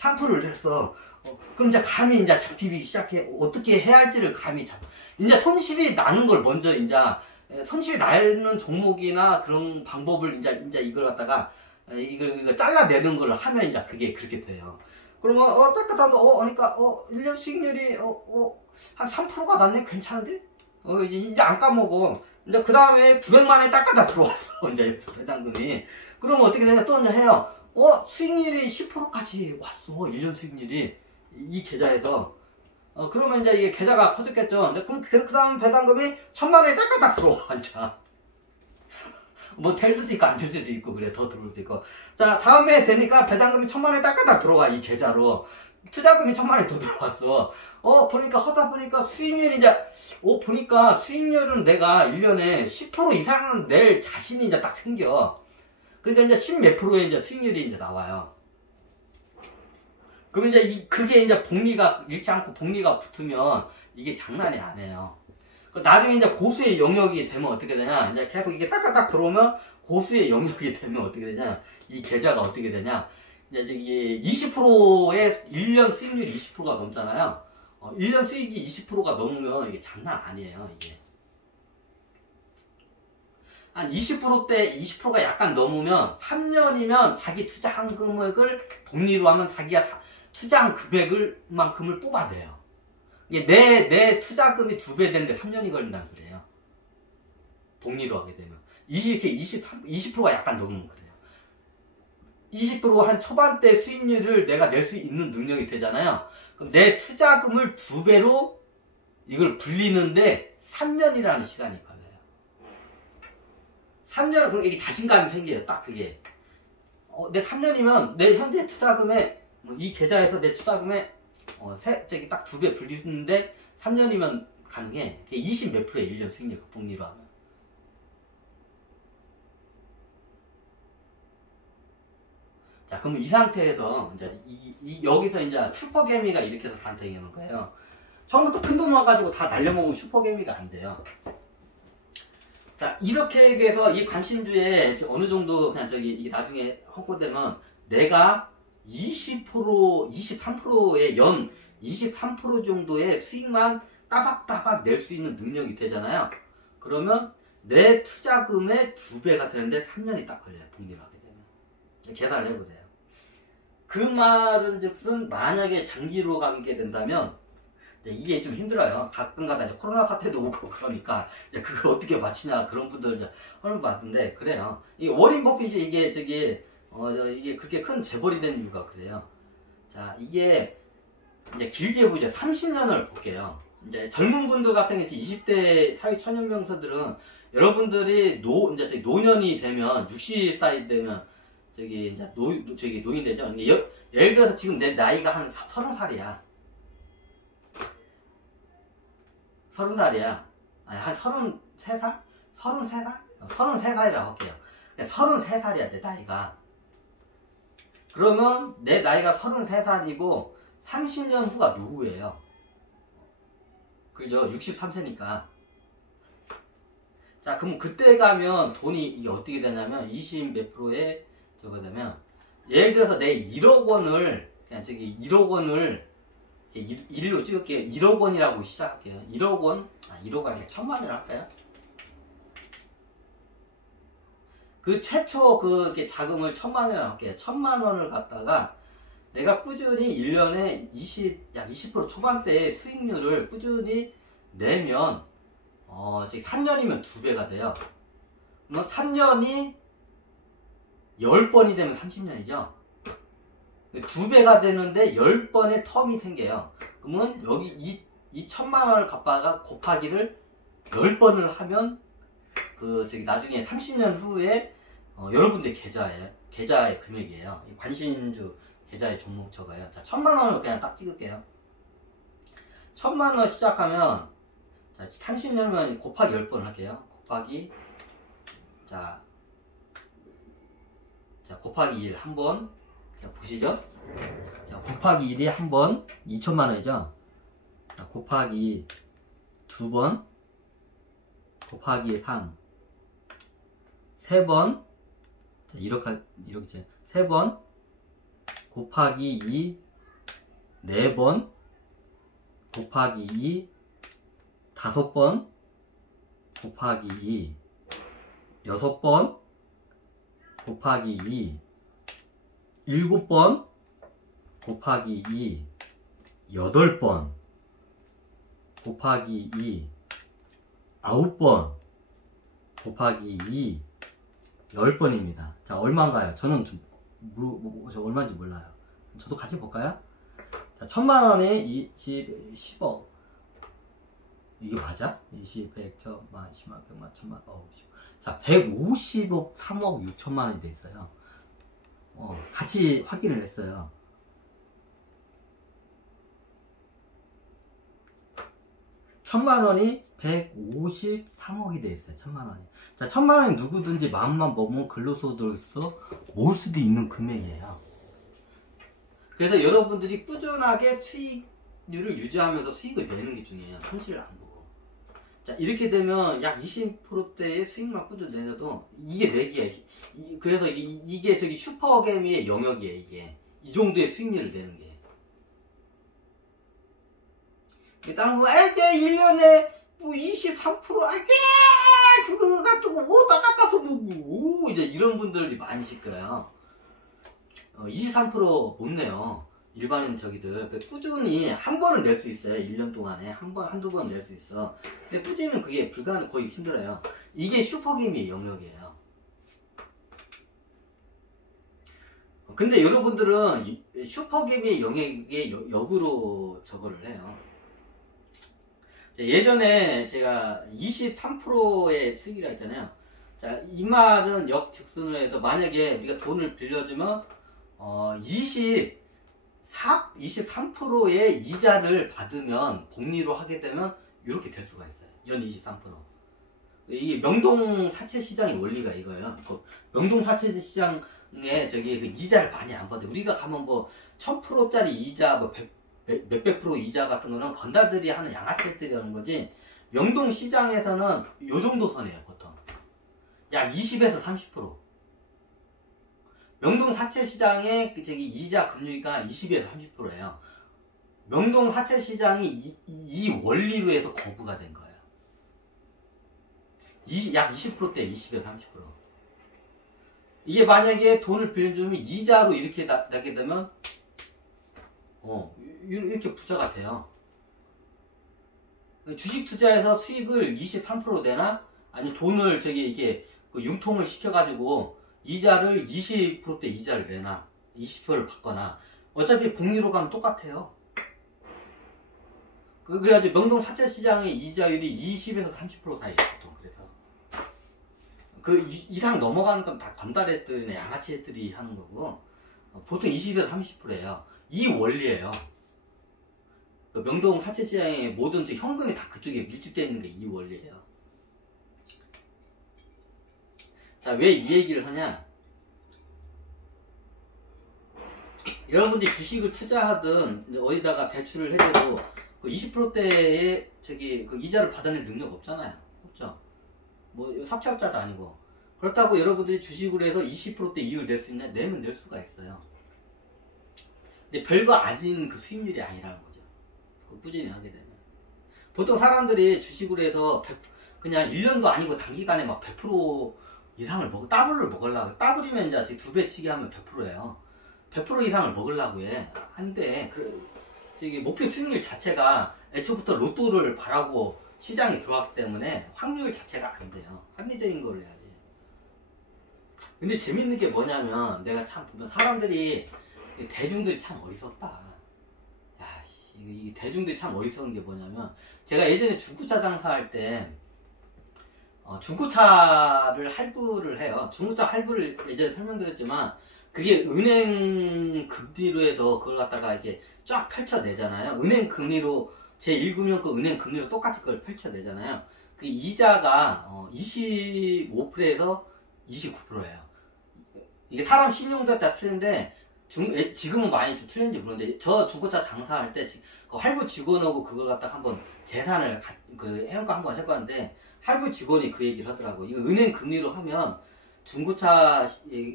3%를 냈어. 그럼 이제 감이 이제 잡히기 시작해. 어떻게 해야 할지를 감이 이제 손실이 나는 걸 먼저 손실이 나는 종목이나 그런 방법을 이제 이걸 갖다가 이걸 잘라내는 걸 하면 이제 그게 그렇게 돼요. 그러면 깨끗한 그러니까 1년 수익률이 한 3%가 났네. 괜찮은데? 이제 안 까먹어. 이제 그 다음에 900만 원이 따까다 들어왔어. 이제 배당금이. 그러면 어떻게 되냐? 또 이제 해요. 수익률이 10%까지 왔어. 1년 수익률이. 이 계좌에서. 그러면 이제 이게 계좌가 커졌겠죠. 그럼 그 다음 배당금이 1,000만 원이 따까딱 들어와, 이제. 뭐 될 수도 있고 안 될 수도 있고 그래. 더 들어올 수도 있고. 자, 다음에 되니까 배당금이 1,000만 원이 따까딱 들어와, 이 계좌로. 투자금이 1,000만 원이 더 들어왔어. 하다 보니까 수익률이 보니까 수익률은 내가 1년에 10% 이상은 낼 자신이 이제 딱 생겨. 그러니까 이제 10 몇 프로의 이제 수익률이 이제 나와요. 그러면 이제 그게 이제 잃지 않고 복리가 붙으면 이게 장난이 아니에요. 나중에 이제 고수의 영역이 되면 어떻게 되냐, 이제 계속 이게 딱딱딱 들어오면 고수의 영역이 되면 어떻게 되냐, 이 계좌가 어떻게 되냐, 이제 20%의 1년 수익률이 20%가 넘잖아요. 1년 수익이 20%가 넘으면 이게 장난 아니에요, 이게. 한 20%대 20%가 약간 넘으면 3년이면 자기 투자한 금액을 복리로 하면 자기가 투자한 금액만큼을 뽑아내요. 이게 내 투자금이 2배 되는데 3년이 걸린다는 소리예요. 복리로 하게 되면. 20%가 약간 넘으면 그래요. 20% 한 초반대 수익률을 내가 낼 수 있는 능력이 되잖아요. 그럼 내 투자금을 2배로 이걸 불리는데 3년이라는 시간이 걸려요. 3년, 그럼 이게 자신감이 생겨요. 딱 그게. 내 3년이면 내 현재 투자금에, 이 계좌에서 내 투자금에, 딱 2배 불리는데 3년이면 가능해. 20 몇 프로의 1년 수익률 복리로 하면. 자, 그럼 이 상태에서, 이제, 여기서 이제 슈퍼개미가 이렇게 해서 탄생하는 거예요. 처음부터 큰 돈 와가지고 다 날려먹으면 슈퍼개미가 안 돼요. 자, 이렇게 해서 이 관심주에 어느 정도 그냥 이게 나중에 확보되면 내가 20%, 23%의 23% 정도의 수익만 따박따박 낼 수 있는 능력이 되잖아요. 그러면 내 투자금의 2배가 되는데 3년이 딱 걸려요. 복리를 하게 되면. 계산을 해보세요. 그 말은 즉슨 만약에 장기로 가게 된다면 이게 좀 힘들어요. 가끔가다 이제 코로나 사태도 오고 그러니까 그걸 어떻게 맞추냐 그런 분들 이제 하는 것 같은데 그래요. 이 워린 버핏이 이게 이게 그렇게 큰 재벌이 된 이유가 그래요. 자, 이게 이제 길게 보죠. 30년을 볼게요. 이제 젊은 분들 같은 경우 20대 사회 청년병사들은 여러분들이 이제 노년이 되면 60살이 되면 이제 노인 되죠. 예를 들어서 지금 내 나이가 한 30살이야. 30살이야. 아니, 한 33살? 33살? 33살이라고 할게요. 33살이야, 내 나이가. 그러면 내 나이가 33살이고 30년 후가 노후예요. 그죠? 63세니까. 자, 그럼 그때 가면 돈이 이게 어떻게 되냐면 20 몇 프로에 저거 되면 예를 들어서 내 1억 원을 그냥 1억 원을 1로 찍을게요. 1억 원이라고 시작할게요. 1억 원, 1억 원 아니라 1000만 원을 할까요? 그 최초 자금을 1000만 원이라고 할게요. 1000만 원을 갖다가 내가 꾸준히 1년에 약 20% 초반대의 수익률을 꾸준히 내면 3년이면 2배가 돼요. 그러면 3년이 10번이 되면 30년이죠. 2배가 되는데 10번의 텀이 생겨요. 그러면 여기 이 1000만 원을 갖다가 곱하기를 10번을 하면 나중에 30년 후에 여러분들 계좌의 금액이에요. 관심주 계좌의 종목 적어요. 자, 1000만 원을 그냥 딱 찍을게요. 1000만 원 시작하면 자, 30년이면 곱하기 10번 할게요. 곱하기 곱하기 1 한 번. 자, 보시죠. 자, 곱하기 1이 한 번 2천만 원이죠. 자, 곱하기 2번, 곱하기 3, 3번, 자, 이렇게 3번, 곱하기 2, 4번, 곱하기 2, 5번, 곱하기 2, 6번, 곱하기 2, 7번, 곱하기 2, 8번, 곱하기 2, 9번, 곱하기 2, 10번입니다. 자, 얼마인가요? 저는 저 얼마인지 몰라요. 저도 같이 볼까요? 자, 1000만 원에 10억. 이게 맞아? 20, 100, 1000만, 10만, 100만, 1000만, 10. 자, 150억, 3억 6천만 원이 돼 있어요. 같이 확인을 했어요. 천만 원이 153억이 돼 있어요. 1000만 원이. 자, 1000만 원이 누구든지 마음만 먹으면 근로소득에서 모을 수도 있는 금액이에요. 그래서 여러분들이 꾸준하게 수익률을 유지하면서 수익을 내는 게 중요해요. 손실을 안 보고. 자, 이렇게 되면 약 20%대의 수익만 꾸준히 내도 이게 내기예요. 그래서 이게 슈퍼개미의 영역이에요. 이게 이 정도의 수익률을 내는 게. 다른 거, 내 1년에 뭐 23%, 그거 가지고 어디다 갖다서 보고, 이제 이런 분들이 많으실 거예요. 23% 못 내요. 일반인 저기들. 꾸준히 한 번은 낼 수 있어요. 1년 동안에. 한두 번 낼 수 있어. 근데 꾸준히는 그게 거의 힘들어요. 이게 슈퍼게임의 영역이에요. 근데 여러분들은 슈퍼게임의 영역에 역으로 저거를 해요. 예전에 제가 23%의 수익이라 했잖아요. 자, 이 말은 역즉슨을 해도 만약에 우리가 돈을 빌려주면 23%의 이자를 받으면 복리로 하게 되면 이렇게 될 수가 있어요. 연 23%. 이게 명동 사채 시장의 원리가 이거예요. 명동 사채 시장에 그 이자를 많이 안 받아요. 우리가 가면 뭐 1000%짜리 이자, 뭐 몇백 프로 이자 같은 거는 건달들이 하는 양아치들이 하는 거지, 명동 시장에서는 요 정도 선이에요, 보통. 약 20에서 30%. 명동 사채 시장의 이자 금리가 20에서 30%예요. 명동 사채 시장이 이 원리로 해서 거부가 된 거예요. 약 20%대 20에서 30%. 이게 만약에 돈을 빌려주면 이자로 이렇게 나게 되면 이렇게 부자가 돼요. 주식 투자해서 수익을 23% 내나 아니 돈을 이게 그 융통을 시켜가지고 이자를 20%대 이자를 내나 20%를 받거나 어차피 복리로 가면 똑같아요. 그래가지고 명동 사채시장의 이자율이 20에서 30% 사이에요 보통. 그래서 그 이상 넘어가는 건 다 건달애들이나 양아치 애들이 하는 거고 보통 20에서 30%예요. 이 원리예요. 그 명동 사채시장의 모든 현금이 다 그쪽에 밀집되어 있는 게 이 원리예요. 자, 왜 이 얘기를 하냐? 여러분들이 주식을 투자하든 어디다가 대출을 해도 그 20%대의 그 이자를 받아낼 능력 없잖아요. 없죠. 뭐 사채업자도 아니고. 그렇다고 여러분들이 주식으로 해서 20%대 이율 낼 수 있냐? 내면 낼 수가 있어요. 근데 별거 아닌 그 수익률이 아니라는 거죠. 꾸준히 하게 되면. 보통 사람들이 주식으로 해서 그냥 1년도 아니고 단기간에 막 100% 이상을 더블을 먹으려고. 더블이면 이제 2배 치기 하면 100%예요. 100% 이상을 먹으려고 해. 안 돼. 목표 수익률 자체가 애초부터 로또를 바라고 시장에 들어왔기 때문에 확률 자체가 안 돼요. 합리적인 걸 해야지. 근데 재밌는 게 뭐냐면 내가 참 보면 사람들이 대중들이 참 어리석다. 야, 이 대중들이 참 어리석은 게 뭐냐면 제가 예전에 중고차 장사할 때 중고차를 할부를 해요. 중고차 할부를 예전에 설명드렸지만 그게 은행 금리로 해서 그걸 갖다가 이렇게 쫙 펼쳐내잖아요. 은행 금리로 제 1금융권 은행 금리로 똑같이 그걸 펼쳐내잖아요. 그 이자가 25%에서 29%예요. 이게 사람 신용도에 따라 틀린데 지금은 많이 좀 틀린지 모르는데 저 중고차 장사할 때 그 할부 직원하고 그걸 갖다가 한번 계산을 해안가 한번 해봤는데 할부 직원이 그 얘기를 하더라고. 이거 은행 금리로 하면 중고차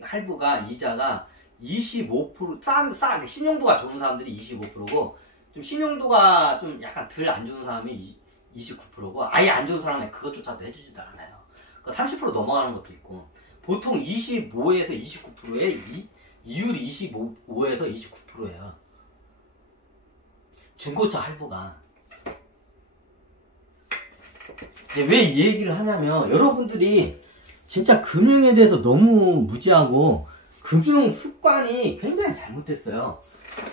할부가 이자가 25% 신용도가 좋은 사람들이 25%고 좀 신용도가 좀 약간 덜 안 좋은 사람이 29%고 아예 안 좋은 사람은 그것조차도 해주지도 않아요. 30% 넘어가는 것도 있고 보통 25에서 29%에 이율이 25에서 29%예요. 중고차 할부가. 왜 이 얘기를 하냐면 여러분들이 진짜 금융에 대해서 너무 무지하고 금융 습관이 굉장히 잘못됐어요.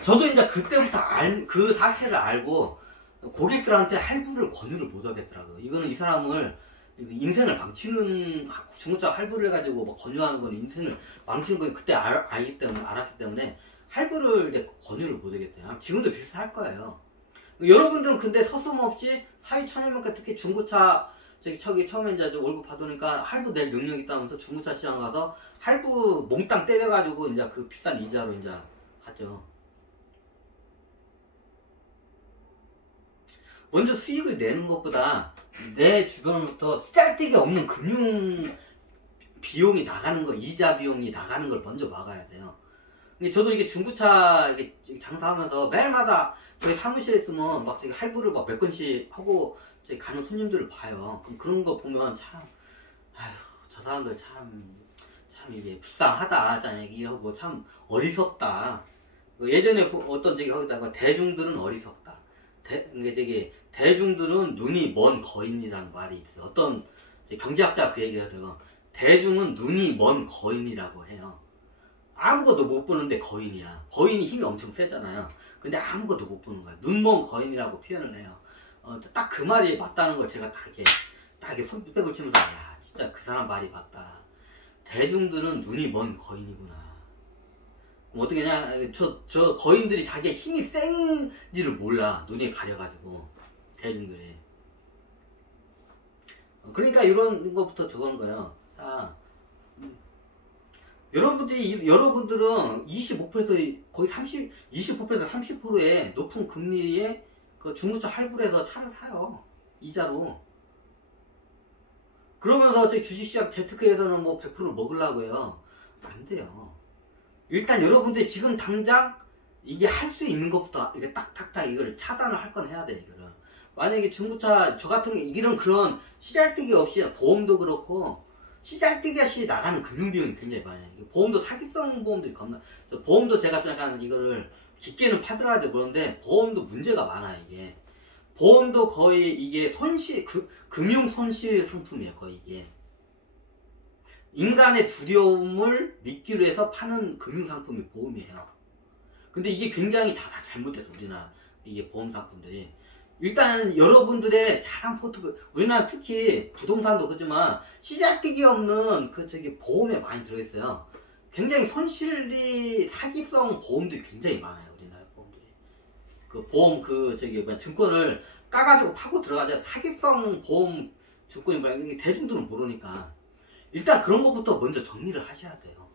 저도 이제 그때부터 그 사실을 알고 고객들한테 할부를 권유를 못 하겠더라고요. 이거는 이 사람을 인생을 망치는 중고차 할부를 해가지고 뭐 권유하는 건 인생을 망치는 거 그때 알았기 때문에 할부를 권유를 못 하겠대요. 지금도 비슷할 거예요. 여러분들은 근데 서슴없이 사회초년만큼 특히 중고차 처음에 이제 월급 받으니까 할부 낼 능력이 있다면서 중고차 시장 가서 할부 몽땅 때려가지고 이제 그 비싼 이자로 이제 하죠. 먼저 수익을 내는 것보다 내 주변부터 쓰잘데기 없는 금융 비용이 나가는 거, 이자 비용이 나가는 걸 먼저 막아야 돼요. 근데 저도 이게 중고차 장사하면서 매일마다 저희 사무실에 있으면 막 할부를 막 몇 건씩 하고 가는 손님들을 봐요. 그럼 그런 거 보면 참, 아휴, 저 사람들 참 이게 불쌍하다, 짠 얘기하고 참 어리석다. 예전에 어떤 하다가 대중들은 어리석다. 대중들은 눈이 먼 거인이라는 말이 있어요. 어떤 경제학자가 그 얘기를 하더라고요. 대중은 눈이 먼 거인이라고 해요. 아무것도 못 보는데 거인이야. 거인이 힘이 엄청 세잖아요. 근데 아무것도 못 보는 거야. 눈먼 거인이라고 표현을 해요. 딱 그 말이 맞다는 걸 제가 딱 이렇게 손뼉을 치면서 야, 진짜 그 사람 말이 맞다. 대중들은 눈이 먼 거인이구나. 어떻게 그냥 저 거인들이 자기의 힘이 센지를 몰라. 눈이 가려가지고 대중들이. 그러니까 이런 것부터 적은 거예요. 자, 여러분들은 25%에서 거의 25%에서 30%의 높은 금리에 그 중고차 할부를 해서 차를 사요. 이자로. 그러면서 저희 주식시장 재테크에서는 뭐 100% 먹으려고 해요. 안 돼요. 일단 여러분들이 지금 당장 이게 할 수 있는 것부터 이게 딱딱딱 이거를 차단을 할 건 해야 돼. 이거를 만약에 중고차 저 같은 게 이런 그런 시잘데기 없이 보험도 그렇고 시잘데기 없이 나가는 금융비용이 굉장히 많아요. 보험도 사기성 보험들이 겁나. 보험도 제가 좀 약간 이거를 깊게는 파들어가지고 그런데 보험도 문제가 많아요. 이게 보험도 거의 이게 손실 금융 손실 상품이에요. 거의 이게 인간의 두려움을 미끼로 해서 파는 금융 상품이 보험이에요. 근데 이게 굉장히 다 잘못됐어. 우리나라 이게 보험 상품들이. 일단 여러분들의 자산 포트폴리오, 우리나라 특히 부동산도 그렇지만 시잘데기 없는 그 저기 보험에 많이 들어있어요. 굉장히 손실이 사기성 보험들이 굉장히 많아요. 우리나라 보험들이. 그 보험 그 저기 증권을 까가지고 파고 들어가자 사기성 보험 증권이 뭐야. 이게 대중들은 모르니까 일단 그런 것부터 먼저 정리를 하셔야 돼요.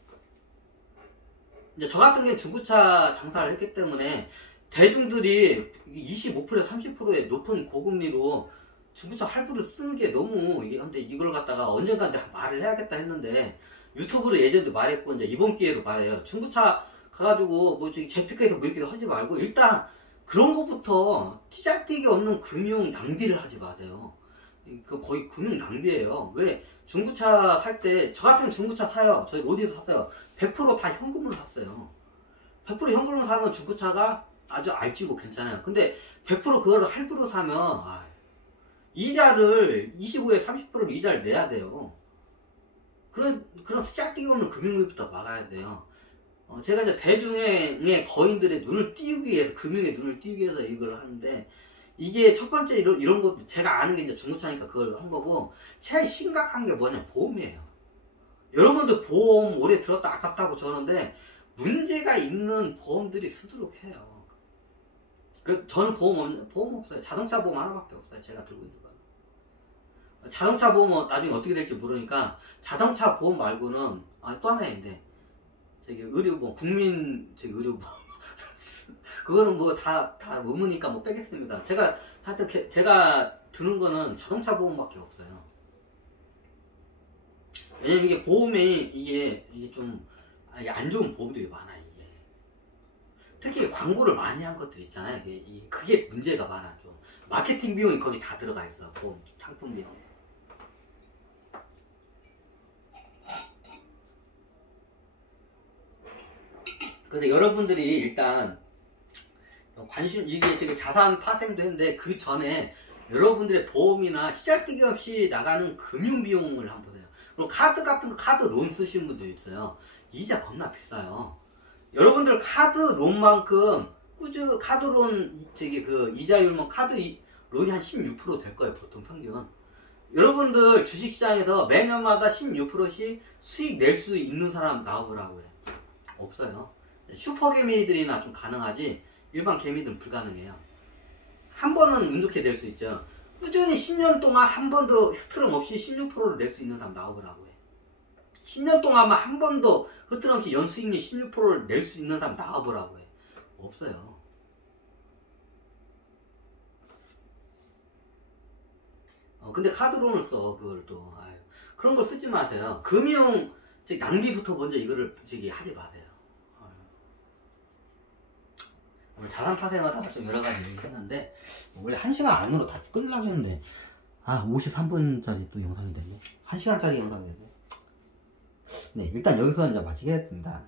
이제 저 같은 경우에 중고차 장사를 했기 때문에 대중들이 25%에서 30%의 높은 고금리로 중고차 할부를 쓰는 게 너무 이게 근데 이걸 갖다가 언젠가 말을 해야겠다 했는데 유튜브로 예전에도 말했고 이제 이번 기회로 말해요. 중고차 가가지고 뭐 저기 재테크에서 뭐 이렇게 하지 말고 일단 그런 것부터 시잘데기 없는 금융 낭비를 하지 마세요. 그 거의 금융 낭비예요. 왜 중고차 살 때 저 같은 중고차 사요. 저희 로디도 샀어요. 100% 다 현금으로 샀어요. 100% 현금으로 사면 중고차가 아주 알지고 괜찮아요. 근데 100% 그거를 할부로 사면 이자를 25에 30%를 이자를 내야 돼요. 그런 시잘데기 없는 금융유입부터 막아야 돼요. 제가 이제 대중의 거인들의 눈을 띄우기 위해서 금융의 눈을 띄우기 위해서 이걸 하는데 이게 첫 번째 이런 거 제가 아는 게 이제 중고차니까 그걸 한 거고 제일 심각한 게 뭐냐면 보험이에요. 여러분들 보험 오래 들었다 아깝다고 저러는데 문제가 있는 보험들이 수두룩해요. 그래서 저는 보험 없어요. 자동차 보험 하나밖에 없어요. 제가 들고 있는 거. 자동차 보험은 나중에 어떻게 될지 모르니까 자동차 보험 말고는 또 하나 있는데 저기 의료보험 국민 저기 의료보험 그거는 뭐 다 의무니까 뭐 빼겠습니다. 하여튼 제가 드는 거는 자동차 보험밖에 없어요. 왜냐면 이게 보험이 이게 좀 안 좋은 보험들이 많아요. 이게 특히 광고를 많이 한 것들 있잖아요. 그게 문제가 많아죠. 마케팅 비용이 거기 다 들어가 있어. 보험 상품 비용에. 그래서 여러분들이 일단 이게 지금 자산 파생도 했는데 그 전에 여러분들의 보험이나 시잘데기 없이 나가는 금융 비용을 한번 보세요. 그리고 카드 같은 거 카드 론 쓰시는 분들 있어요. 이자 겁나 비싸요. 여러분들 카드 론만큼 카드론 그 이자율만 카드 론이 한 16% 될 거예요. 보통 평균. 여러분들 주식시장에서 매년마다 16%씩 수익 낼 수 있는 사람 나오라고 해요. 없어요. 슈퍼개미들이나 좀 가능하지 일반 개미들은 불가능해요. 한 번은 운 좋게 낼 수 있죠. 꾸준히 10년 동안 한 번도 흐트럼 없이 16%를 낼 수 있는 사람 나오라고 해. 10년 동안만 한 번도 흐트럼 없이 연수익률 16%를 낼 수 있는 사람 나와보라고 해. 없어요. 근데 카드론을 써. 그걸 또 그런 걸 쓰지 마세요. 금융 낭비부터 먼저 이거를 하지 마세요. 오늘 자산 파생하다가 좀 여러 가지 얘기 했는데 원래 1시간 안으로 다 끌려고 했는데 53분짜리 또 영상이 됐네. 1시간짜리 영상이 됐네. 네, 일단 여기서 이제 마치겠습니다.